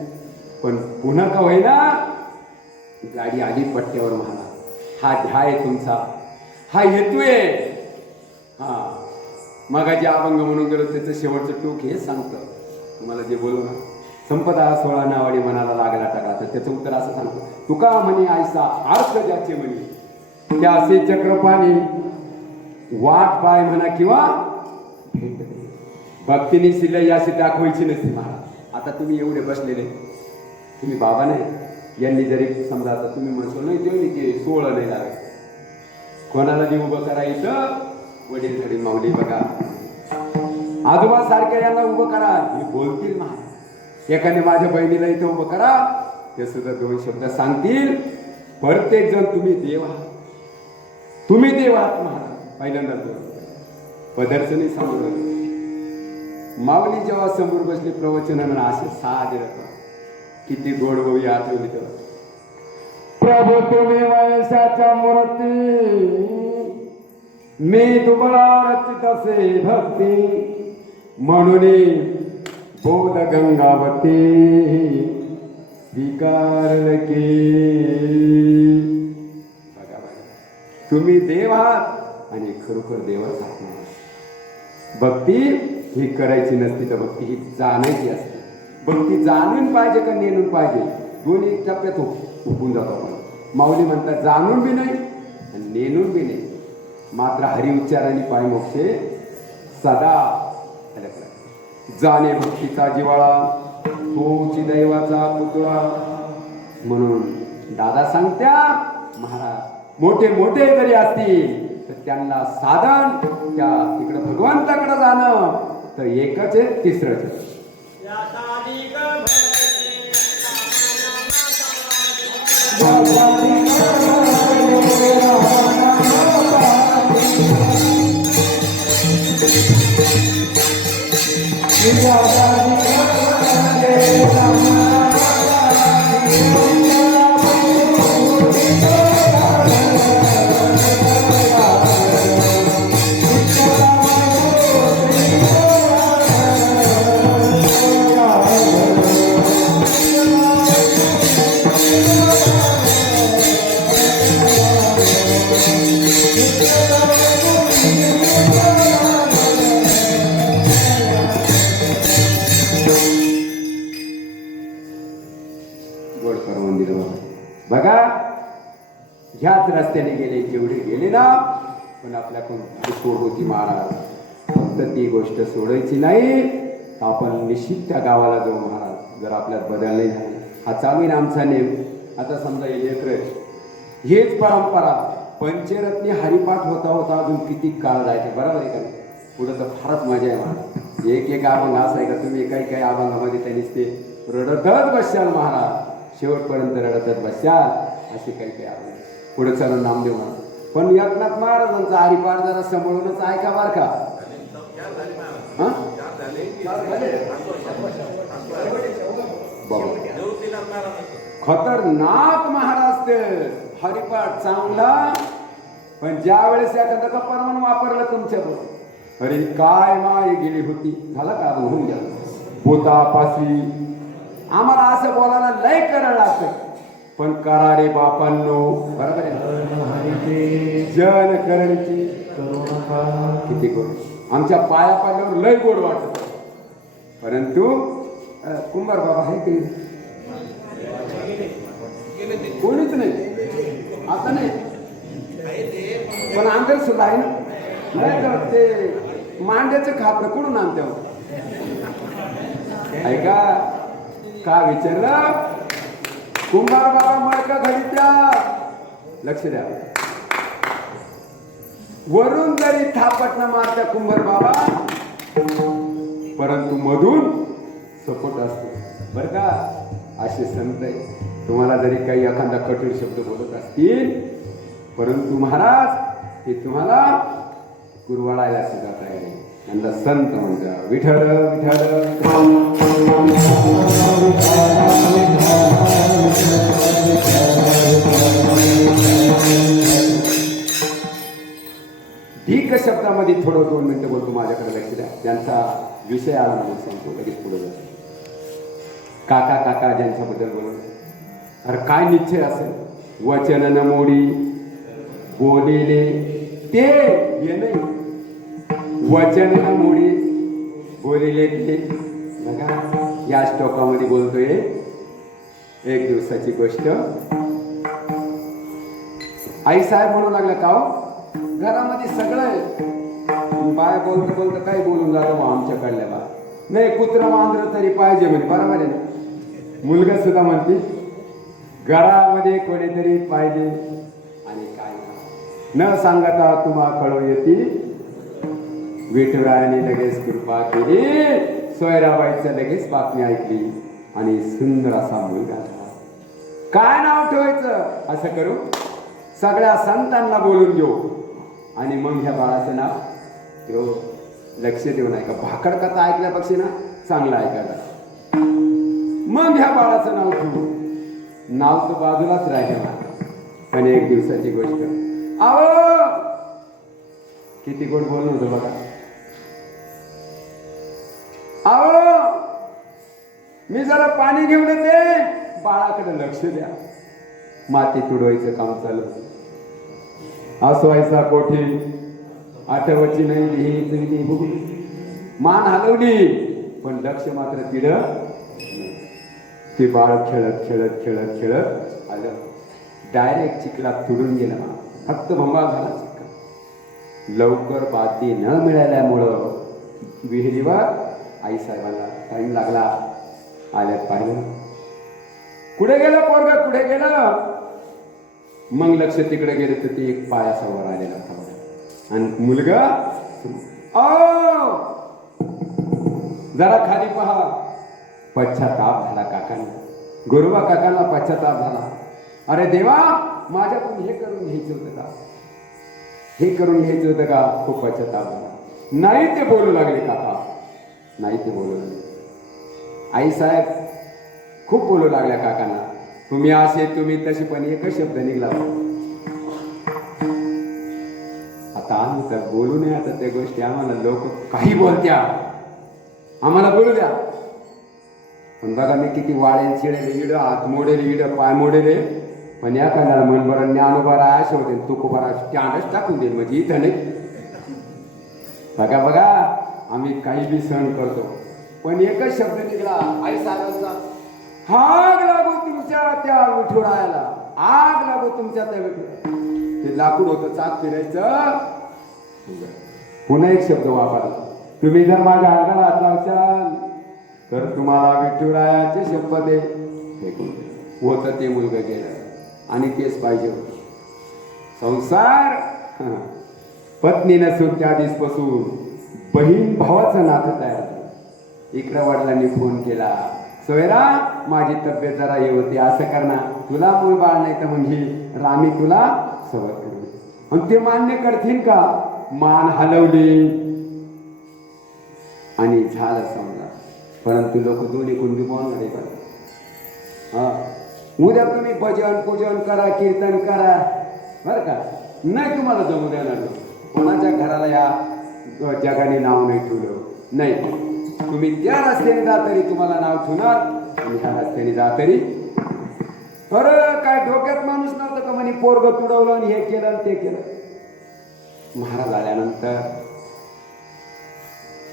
पण पुन्हा का होईना गाडी आली पट्ट्यावर महाराज. हा ध्याय तुमचा, हा हेतू आहे. हा मगाची अभंग म्हणून गेलो त्याचं शेवटचं टोक हे सांगतं तुम्हाला जे बोलू ना. संपदा सोळा नावाडी मनाला लागला टाकला. तर त्याचं उत्तर असं सांगतो. तुका म्हणे आयसा अर्थ ज्याचे म्हणे त्या असे चक्रपाणी वाट पाय म्हणा किंवा भेट दे. भक्तीने शिलाई अशी दाखवायची नसते महाराज. आता तुम्ही एवढे बसलेले, तुम्ही बाबा नाही. यांनी जरी समजा आता तुम्ही म्हणतो नाही देऊ की 16 नाही लागत. कोणाला जे उभं करायचं वडील घरी माऊली बघा आजोबा सारख्या यांना उभं करा. हे बोलतील महाराज. एखाद्या माझ्या बहिणीला इथं उभं करा, ते सुद्धा 2 शब्द सांगतील. प्रत्येक जण तुम्ही देव आहात, तुम्ही देव आहात महाराज. पहिल्यांदा पदर्शनी सांगू. माऊली जेव्हा समोर बसले प्रवचन असे साधे किती गोड गोवी आठवली तर. प्रभू तुम्ही वयसाच्या मूर्ती, मी दुबळा रचित असे भक्ती. म्हणून बोध गंगावती स्वीकार के. बघा तुम्ही देव आहात आणि खरोखर देवच आहात. भक्ती ही करायची नसती तर भक्ती ही जाणायची असते. भक्ती जाणून पाहिजे का नेणून पाहिजे, दोन्ही टप्प्यात उपून जातो आपण. माऊली म्हणतात जाणून बी नाही आणि नेणून बी नाही. मात्र हरी उच्चाराने पाय मोक्षे सदा. जाणे भक्तीचा जिवाळा, तोची दैवाचा पुतळा. म्हणून दादा सांगत्या महाराज मोठे मोठे जरी असतील तर त्यांना साधन त्या तिकडे भगवंताकडे जाणं तर एकच आहे, तिसरंच आहे. बघा ह्याच रस्त्याने गेले जेवढे गेले ना, पण आपल्याकडून सोड होती महाराज. फक्त ती गोष्ट सोडायची नाही. आपण निश्चित त्या गावाला जाऊ महाराज. जर आपल्यात बदल नाही झाले, हा चालू ना आमचा नेम. आता समजा लेकर हेच परंपरा पंचरत्नी हरिपाठ होता होता अजून किती काळ जायचे. बरोबर आहे का. पुढं तर फारच मजा आहे महाराज. एक एक अभंग असं आहे का तुम्ही काही काही अभंगामध्ये त्यांनीच ते रडतच बसशाल महाराज. शेवटपर्यंत रडतच बसशाल. असे काही काही अभंग पुढे चालून नामदेव महाराज. पण एकनाथ महाराजांचा हरिपाठ जरा सांभाळूनच ऐका बर का. खतरनाक महाराज ते हरिपाठ चांगला. पण ज्या वेळेस एखादा का परमान वापरलं तुमच्याबरोबर, अरे काय माय गेली होती. झालं का होऊन गेलं. पोतापाशी आम्हाला असं बोलायला लय करायला लागतं. पण करा रे बापांनो, बरोबर आहे, जन करणची किती गोड. आमच्या पाया पाल्यावर लय गोड वाटत, परंतु कुंभार बाबा आहे की कोणीच नाही आता नाही, पण अंतर सुद्धा आहे ना. नाही तर ते मांड्याचं खापरं कुठून आणते ऐका का विचारलं, कुंभार बाबा मडका घडी द्या, लक्ष द्या. वरून जरी थापटणं मारत्या कुंभार बाबा, परंतु मधून सपोर्ट असतो बर का. असे संत आहे. तुम्हाला जरी काही एखादा कठोर शब्द बोलत असतील, परंतु महाराज ते तुम्हाला कुरवाडायला सुद्धा तयार आहे. त्यांना संत म्हणतात. विठ्ठल विठ्ठल ठीक शब्दामध्ये थोडं 2 मिनिटं बोलतो. माझ्याकडे लक्ष द्या. त्यांचा विषय आला म्हणून सांगतो, लगेच पुढे जातो. काका काका ज्यांच्याबद्दल बोलत, अरे काय निश्चय असेल, वचन न मोडी बोलिले ते हे नाही, वचन न मोडी बोलिले ते. बघा या श्लोकामध्ये बोलतोय. एक दिवसाची गोष्ट, आई साहेब म्हणू लागला का हो, घरामध्ये सगळं आहे, बाय बोलत बोलत काही बोलून जातो आमच्याकडल्या बा नाही, कुत्र मांजर तरी पाहिजे म्हणे, बरोबर आहे ना. मुलगा सुद्धा म्हणते घरामध्ये कोणीतरी पाहिजे. आणि काय न सांगता तुम्हा कळू येते, विठुरायाने लगेच कृपा केली, सोयराबाईचं लगेच बातमी ऐकली आणि सुंदर असा मुलगा झाला. काय नाव ठेवायचं असं करू, सगळ्या संतांना बोलून घेऊ आणि मग ह्या बाळाचं नाव ठेवू. लक्ष देऊ नका, भाकड कथा ऐकल्यापेक्षा ना चांगला ऐकायला. मग ह्या बाळाचं नाव ठेवू. नाव तर बाजूलाच राहिलं, पण एक दिवसाची गोष्ट. आहो किती गोड बोलणं होतं बघा. आहो मी जरा पाणी घेऊन येते, बाळाकडे लक्ष द्या. माती तुडवायचं काम चालू. आसवायचा कोठी आठवची नाही लिहिली, मान हलवली पण लक्ष मात्र तिड. ते बाळ खेळत खेळत खेळत खेळत आलं, डायरेक्ट चिखलात तुडून गेला. फक्त भंगा झाला चिखल. लवकर बादली न मिळाल्यामुळं विहिरीवर आई साहेबांना टाइम लागला. आल्यात पाहिलं, कुठे गेलं पोरग, कुठे गेलं. मग लक्ष तिकडे गेलं तर ते एक पायासमोर आलेला थांबला आणि मुलगा, जरा खाली पहा. पश्चाताप झाला काकांना, गुरुबा काकांना पश्चाताप झाला. अरे देवा, माझ्याकडून हे करून घ्यायचं होतं का, हे करून घ्यायचं होतं का. खूप पश्चाताप झाला. नाही ते बोलू लागले काका, नाही ते बोलू लागले. आई साहेब खूप बोलू लागल्या काकांना, तुम्ही असे तुम्ही तसे, पण एकच शब्द निघला. आता आम्ही तर बोलू नये. आता त्या गोष्टी आम्हाला लोक काही बोलत्या, आम्हाला बोलू द्या. पण बघा मी किती वाळेल चिडेल, इड हात मोडेल, इड पाय मोडेल, पण या कांद्याला मनभर ज्ञानोबारा असे होते, तुकोबारा स्टँडच टाकून देईल म्हणजे इथं नाही. बघा बघा आम्ही काही बी सहन करतो, पण एकच शब्द निघाला आई साहेबांचा, आग लागो तुमच्या त्या विठुरायाला, आग लागो तुमच्या त्या विठुरायाला. ते लाकूड होतं, चाक फिरायचं. पुन्हा एक शब्द वापरला, तुम्ही जर माझ्या अंगाला हात लावशाल तर तुम्हाला विठुरायाचे शपथ आहे. होतं ते मुलगा गेलं आणि तेच पाहिजे होतं. संसार पत्नी नसून त्या दिवसपासून बहीण भावाचं नातं तयार झालं. इकडं वडिलांनी फोन केला, सोयरा माझी तब्येत जरा हे होती, असं करणार, तुला मूळ बाळ नाही तर म्हणजे रामी तुला सवय करू. आणि ते मान्य करतील का. मान हलवली आणि झालं समजा. परंतु लोक दोन्ही कुंडी बोलणारे हा, उद्या तुम्ही भजन पूजन करा, कीर्तन करा, बरं का, नाही तुम्हाला जमू देणार. कोणाच्या घराला या जगाने नाव नाही ठेवलं, नाही. तुम्ही त्या रस्त्याने जा तरी तुम्हाला नाव ठेवणार आणि ह्या रस्त्याने जा तरी. अरे काय डोक्यात माणूस नव्हतं का म्हणे पोरग तुडवलं आणि हे केलं आणि ते केलं. महाराज आल्यानंतर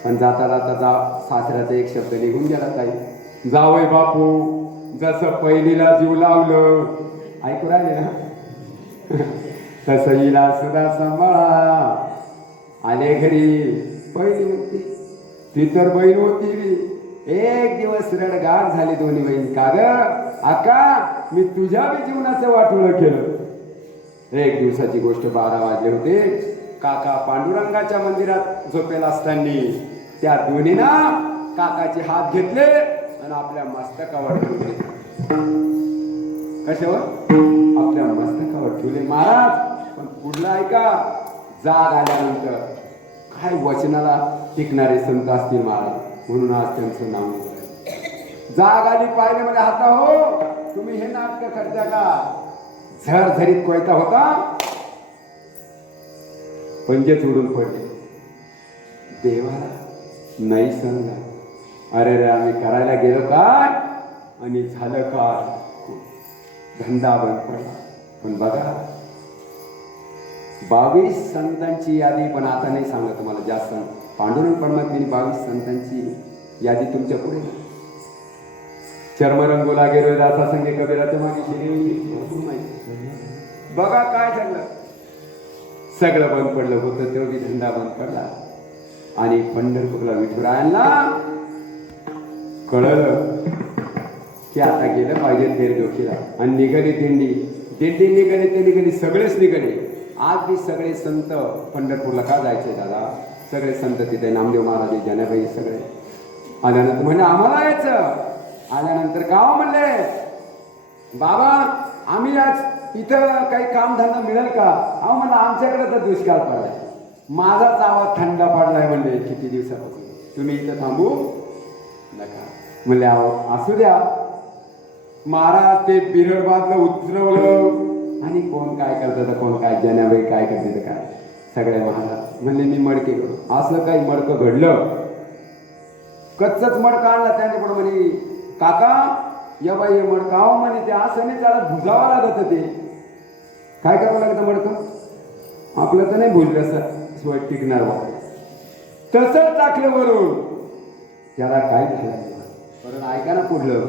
पण जाता जाता सासऱ्याचा एक शब्द निघून गेला काही, जावय बापू जसं पहिलीला जीव लावलं, ऐकू राहिले ना, तसं हिला सुद्धा सांभाळा. आले घरी, पहिली होती ती तर बहीण होती बी. एक दिवस रडगार झाली दोन्ही बहीण, का ग आका मी तुझ्या बी जीवनाचं वाटोळं केलं. एक दिवसाची गोष्ट, 12 वाजले होते. काका पांडुरंगाच्या मंदिरात झोपेला असताना त्या दोन्हीना काकाचे हात घेतले आणि आपल्या मस्तकावर ठेवले. कशावर? आपल्या मस्तकावर ठेवले महाराज. पण पुढलं ऐका, जाग आल्यानंतर काय वचनाला टिकणारे संत असतील महाराज, म्हणून आज त्यांचं नाव घेतलंय. जाग आली पाहिजे म्हणजे हाता हो तुम्ही हे नाटक करता का? झरझरीत कोयता होता, पंजे चोडून पडले. देवाला नाही सांगला. अरे रे आम्ही करायला गेलो काय आणि झालं काय, धंदा बंद पडला. पण बघा 22 संतांची यादी, पण आता नाही सांगत तुम्हाला जास्त. पांडुरंग परमात्म्याने 22 संतांची यादी तुमच्या पुढे. चर्मरंगोला गेलो दासा संगे कबीराच्या मागे भरपूर माहिती. बघा काय झालं, सगळं बंद पडलं होतं, तेवढी धंदा बंद पडला. आणि पंढरपूरला विठुरायांना कळलं की आता गेलं पाहिजे तेरडोशीला. आणि निघाली दिंडी, दिंडी निघाली ते निघाली, सगळेच निघाले. आज बी सगळे संत पंढरपूरला का जायचे दादा? सगळे संत तिथे, नामदेव महाराज, जनाबाई सगळे आल्यानंतर म्हणजे आम्हाला यायचं. आल्यानंतर गाव म्हणले बाबा आम्ही आज इथं काही कामधंदा मिळेल का? अहो म्हणलं आमच्याकडे तर दुष्काळ पडलाय, माझाच आवाज थंड पडलाय म्हणले किती दिवसापासून, तुम्ही इथं थांबू नका. म्हणले अहो असू द्या. महाराज ते बिरड बाजलं उतरवलं आणि कोण काय करतं तर कोण काय, जनाबाई काय करते तर काय, सगळे महाराज म्हणले मी मडके घडू. असं काही मडकं घडलं, कच्चच मडकं आणलं त्यांच्याकडे. म्हणे काका या बाई हे मडकं, अहो म्हणे ते असं नाही त्याला भुजावं लागत. ते काय करावं लागतं मडकं? आपलं तर नाही भुजलं सर टिकणार बा, तसं टाकलं वरून, त्याला काय झालं. परत ऐका ना पुढलं,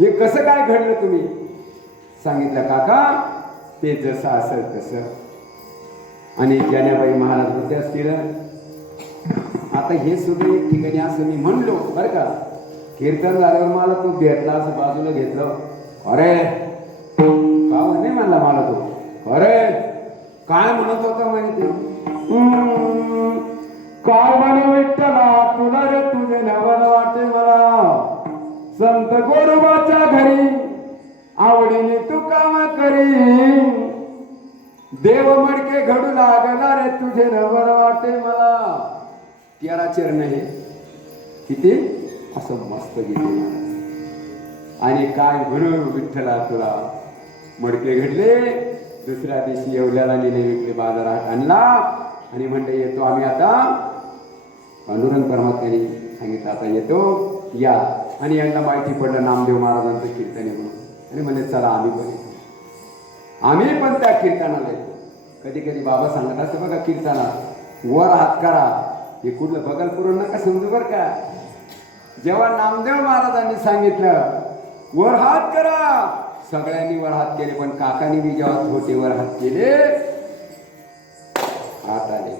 हे कसं काय घडलं तुम्ही? सांगितलं काका ते जसं असेल तसं. आणि जनाबाई महाराज होते असतील. आता हे सुद्धा एक ठिकाणी असं मी म्हणलो बरं का, कीर्तन झाल्यावर मला तो भेटला, असं बाजूला घेतलं. अरे का नाही म्हणला मला तो, अरे काय म्हणत होता म्हणे ते, काय म्हणे विठ्ठला तुला रे तुझे नवल वाटे मला, संत गोरोबाच्या घरी आवडीने तू काम करी, देव मडके घडू लागला रे तुझे नवल वाटे मला. 13 चरण हे किती असं मस्त गेले. आणि काय म्हणू विठ्ठला तुला मडके घडले. दुसऱ्या दिवशी येवल्याला नेले, विकले, बाजारात आणला आणि म्हणले येतो आम्ही आता. पांडुरंग परमात्म्याने सांगितलं आता येतो या. आणि यांना माहिती पडलं नामदेव महाराजांचं कीर्तन आहे म्हणून, आणि म्हणजे चला आम्ही पण त्या कीर्तनाला येतो. कधी कधी बाबा सांगत असतं बघा कीर्तनात, वर हात करा, हे कुठलं बगल पुरण नका समजू बर का. जेव्हा नामदेव महाराजांनी सांगितलं वर हात करा, सगळ्यांनी वर हात केले. पण काकांनी बी जेव्हा थोटेवर हात केले, हात आले.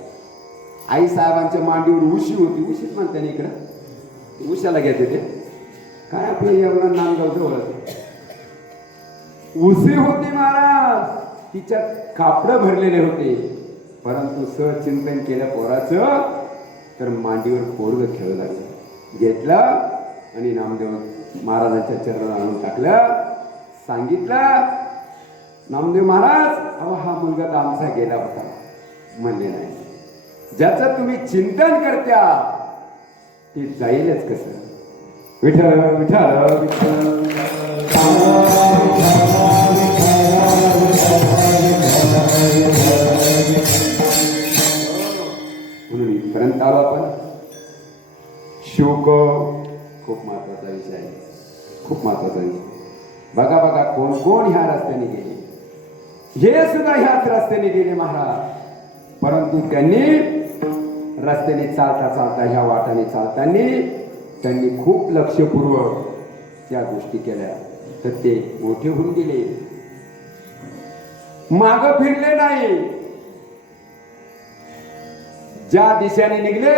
आई साहेबांच्या मांडीवर उशी होती, उशीच म्हणते ना इकडं, उशाला घेते ते काय आपलं एवढं नांदगाव जवळ उशी होती महाराज, तिच्यात कापड भरलेले होते. परंतु सचिंतन केलं पोराचं तर मांडीवर पोरग खेळू लागलं. घेतलं आणि नामदेव महाराजांच्या चरणावर आणून टाकलं. सांगितलं नामदेव महाराज अहो हा मुलगा तर आमचा गेला होता. म्हणले नाही, ज्याचं तुम्ही चिंतन करत्या ते जाईलच कसं. विठ्ठल विठ्ठल विठ्ठल म्हणून इथपर्यंत आलो आपण. शोक खूप महत्वाचा विषय आहे, खूप महत्वाचा विषय. बघा बघा कोण कोण ह्या रस्त्याने गेले, हे सुद्धा ह्याच रस्त्याने गेले महाराज. परंतु त्यांनी रस्त्याने चालता चालता ह्या वाटाने चालताना त्यांनी खूप लक्षपूर्वक त्या गोष्टी केल्या, तर ते मोठे होऊन गेले, माग फिरले नाही. ज्या दिशेने निघले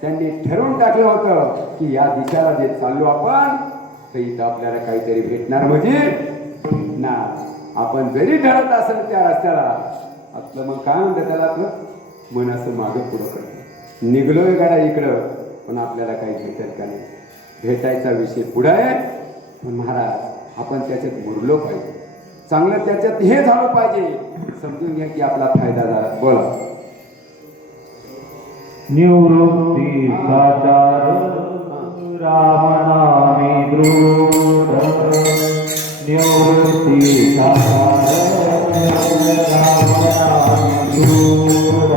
त्यांनी ठरवून टाकलं होतं की या दिशेला जे चाललो आपण तर इथं आपल्याला काहीतरी भेटणार म्हणजे ना. आपण जरी ठरत असेल त्या रस्त्याला, आपलं मग काय म्हणतात त्याला, आपलं मन असं मागं पुढं करतं. निघलोय गाडा इकडं, पण आपल्याला काही भेटेल का नाही. भेटायचा विषय पुढे आहे, पण महाराज आपण त्याच्यात मुरलो पाहिजे, चांगलं त्याच्यात हे झालं पाहिजे. समजून घ्या की आपला फायदा झाला. बोला. निवृत्ती साचार रामनामी दृढ, निवृत्ती साचार रामनामी दृढ.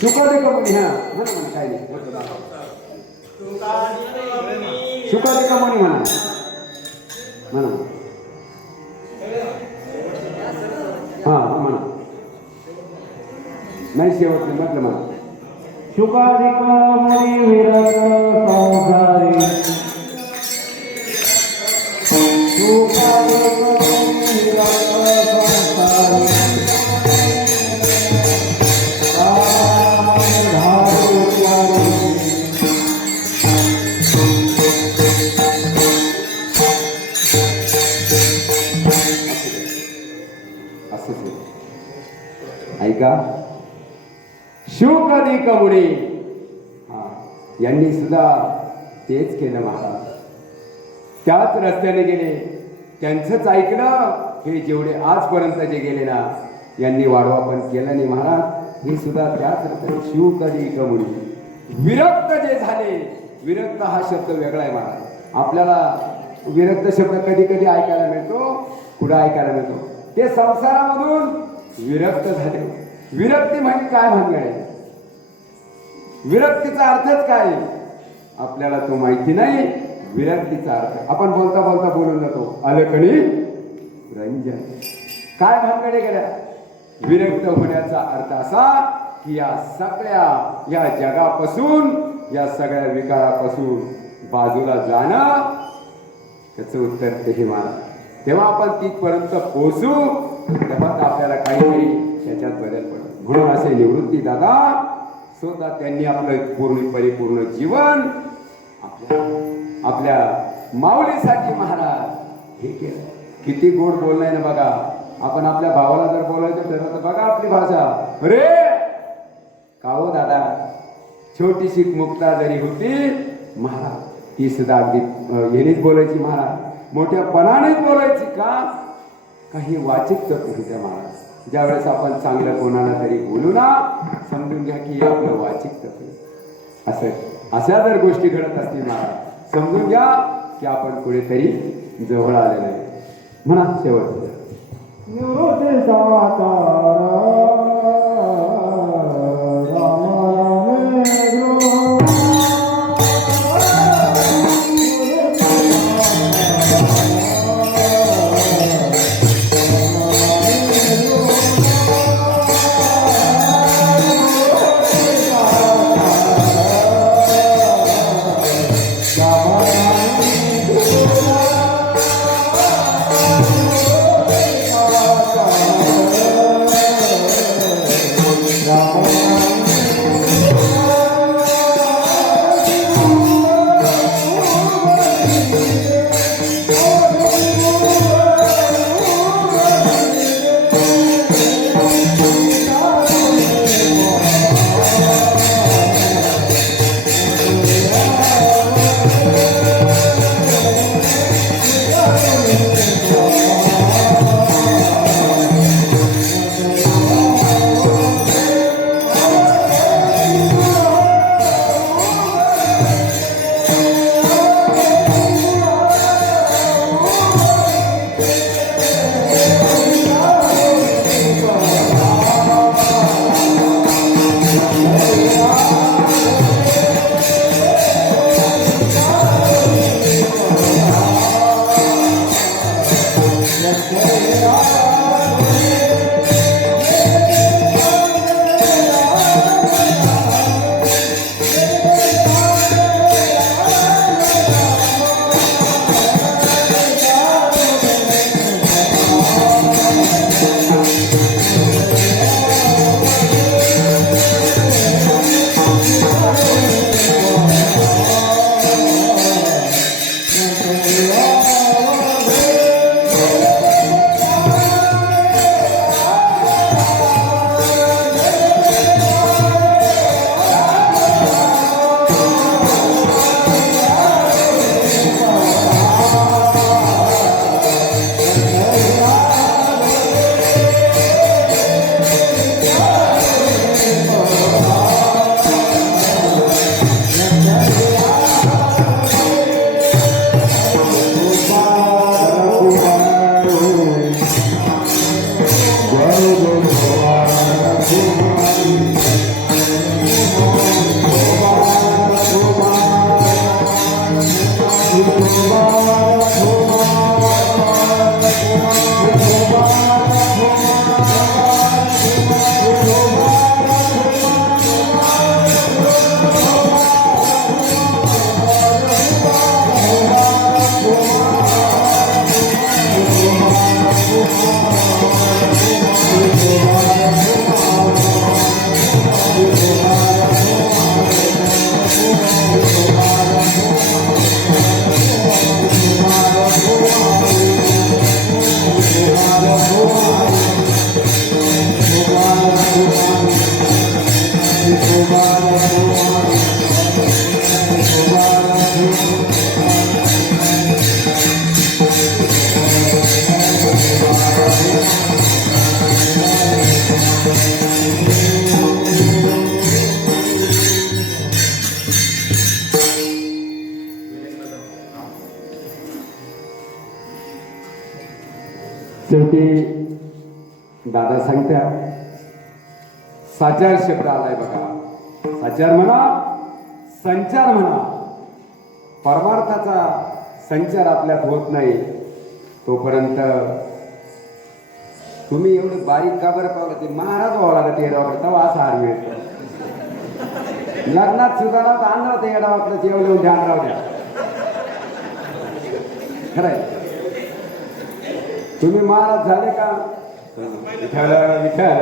शुकादे कमनी, हा म्हणा म्हणा, काय नाही, शुकादे कमनी म्हणा म्हणा, हा म्हणा, नाही शेवटलं म्हटलं म्हणा. शुकाधिक मुनी विरक्त संसारी, शुकाधिक मुनी विरक्त संसारी, ऐका. शुकाधिक मुनी यांनी सुद्धा तेच केलं महाराज. त्याच रस्त्याने गेले, त्यांचंच ऐकलं. हे जेवढे आजपर्यंत जे गेले ना, यांनी वाढवा पण केला नाही महाराज. हे सुद्धा त्याच रस्त्याने शुकाधिक मुनी विरक्त जे झाले. विरक्त हा शब्द वेगळा आहे महाराज. आपल्याला विरक्त शब्द कधी कधी ऐकायला मिळतो, कुठं ऐकायला मिळतो, ते संसारामधून विरक्त झाले. विरक्ती म्हणजे काय भानगड आहे, विरक्तीचा अर्थच काय आपल्याला तो माहिती नाही. विरक्तीचा अर्थ आपण बोलता बोलता बोलून जातो, अलकणी रंजन. काय भानगड आहे गड्या? विरक्त होण्याचा अर्थ असा की या सगळ्या या जगापासून, या सगळ्या विकारापासून बाजूला जाणं. त्याचं उत्तर ते हे मला. तेव्हा आपण तिथपर्यंत पोहोचू, तेव्हा आपल्याला काहीतरी त्याच्यात बदल पडतो. म्हणून असे निवृत्ती दादा स्वतः त्यांनी आपलं पूर्ण परिपूर्ण जीवन आपल्या माऊलीसाठी महाराज हे केलं. किती गोड बोलणं आहे ना बघा. आपण आपल्या भावाला जर बोलायचं ठरवलं तर बघा आपली भाषा, अरे का हो दादा, छोटीशी मुक्ता जरी होती महाराज, ती सुद्धा अगदी हेच बोलायची महाराज, मोठ्यापणानेच बोलायची. का काही वाचिक तर होत्या महाराज. ज्यावेळेस आपण चांगलं कोणाला तरी बोलू ना, समजून घ्या की आपलं वाचिक तत्व. अशा जर गोष्टी घडत असतील महाराज, समजून घ्या की आपण कुठेतरी जवळ आलेलं आहे. म्हणा शेवट. निवृत्ती साचार शेवटी दादा सांगतात साचार शब्द आलाय बघा. साचार म्हणा, संचार म्हणा. परमार्थाचा संचार आपल्यात होत नाही तोपर्यंत तुम्ही एवढं बारीक का बरं पावलं ते महाराज व्हावं लागत येडावाकडे तेव्हा असा हार मिळतो. लग्नात सुधारा आणलं ते येडावाकडे जेवलं ध्यान राहू द्या. खरंय तुम्ही महाराज झाले का विठ्ठल विठ्ठल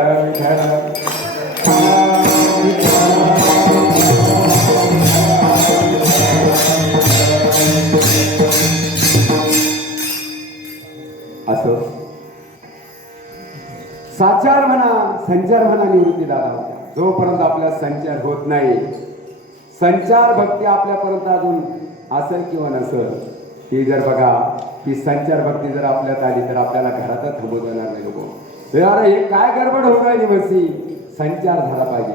असं साचार म्हणा संचार म्हणा निवृत्ती दादा होत्या. जोपर्यंत आपला संचार होत नाही, संचार भक्ती आपल्यापर्यंत अजून असेल किंवा नसेल, ती जर बघा ती संचार भक्ती जर आपल्यात आली तर आपल्याला घरातच थांबवता येणार नाही. लोक अरे हे काय गडबड होत राहिली बसी. संचार झाला पाहिजे,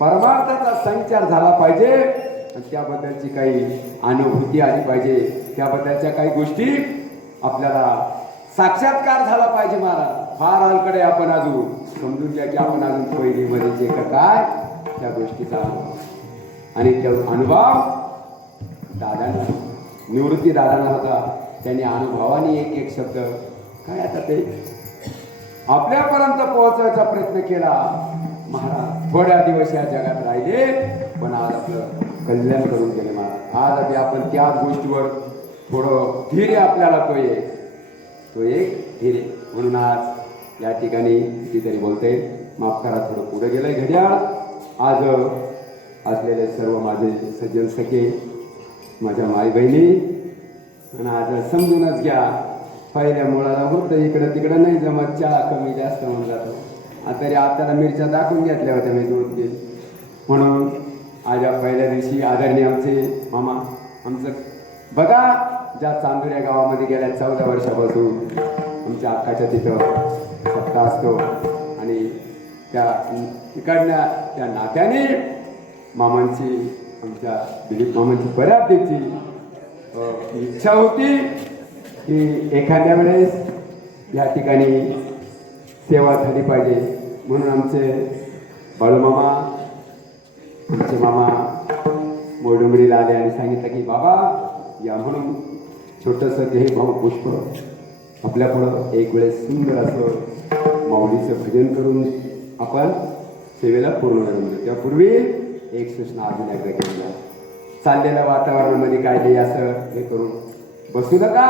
परमार्थाचा संचार झाला पाहिजे, आणि त्याबद्दलची काही अनुभूती आली पाहिजे, त्याबद्दलच्या काही गोष्टी आपल्याला साक्षात्कार झाला पाहिजे. महाराज फार अलीकडे आपण अजून समजून घ्या की आपण अजून पहिलीमध्ये का काय त्या गोष्टीचा अनुभव आणि त्या अनुभव दादांना निवृत्ती दादांना होता. त्यांनी अनुभवाने एक एक शब्द काय आता ते आपल्यापर्यंत पोहोचवायचा प्रयत्न केला. महाराज थोड्या दिवस या जगात राहिले पण आज आपलं कल्याण करून गेले. महाराज आज अभि आपण त्याच गोष्टीवर थोडं धीरे आपल्याला तो एक धीरे म्हणून आज या ठिकाणी कितीतरी बोलते. माफ करा थोडं पुढे गेलंय घड्याळ. आज असलेले सर्व माझे सज्जन सखे, माझ्या माई बहिणी, आणि आज समजूनच घ्या पहिल्या मुळाला होतं इकडं तिकडं नाही जमत, चहा कमी जास्त होऊन जातो. तरी आपल्याला मिरच्या दाखवून घेतल्या होत्या मी 2-3 म्हणून आज या पहिल्या दिवशी आदरणीय आमचे मामा आमचं बघा ज्या चांदुऱ्या गावामध्ये गेल्या 14 वर्षापासून आमच्या अक्काच्या तिथं सप्ताह असतो आणि त्या तिकडल्या त्या नात्याने मामांची आमच्या दिलीप मामांची बऱ्यापैकी इच्छा होती की एखाद्या वेळेस या ठिकाणी सेवा झाली पाहिजे. म्हणून आमचे बाळूमामा त्यांचे मामा मोडुंबरीला आले आणि सांगितलं की बाबा या म्हणून छोटंसं ते भाऊ पुष्प आपल्यापुढं एक वेळेस सुंदर असं माऊलीचं भजन करून आपण सेवेला पूर्ण करून देऊ. त्यापूर्वी एक सूचना अजून एकदा केली. चाललेल्या वातावरणामध्ये काय नाही असं हे करून बसू नका.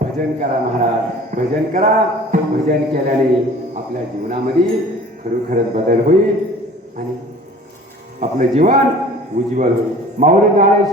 भजन करा महाराज, भजन करा. भजन केल्याने आपल्या जीवनामध्ये खरोखरच बदल होईल आणि आपलं जीवन उज्ज्वल होईल. माऊली ज्ञानेश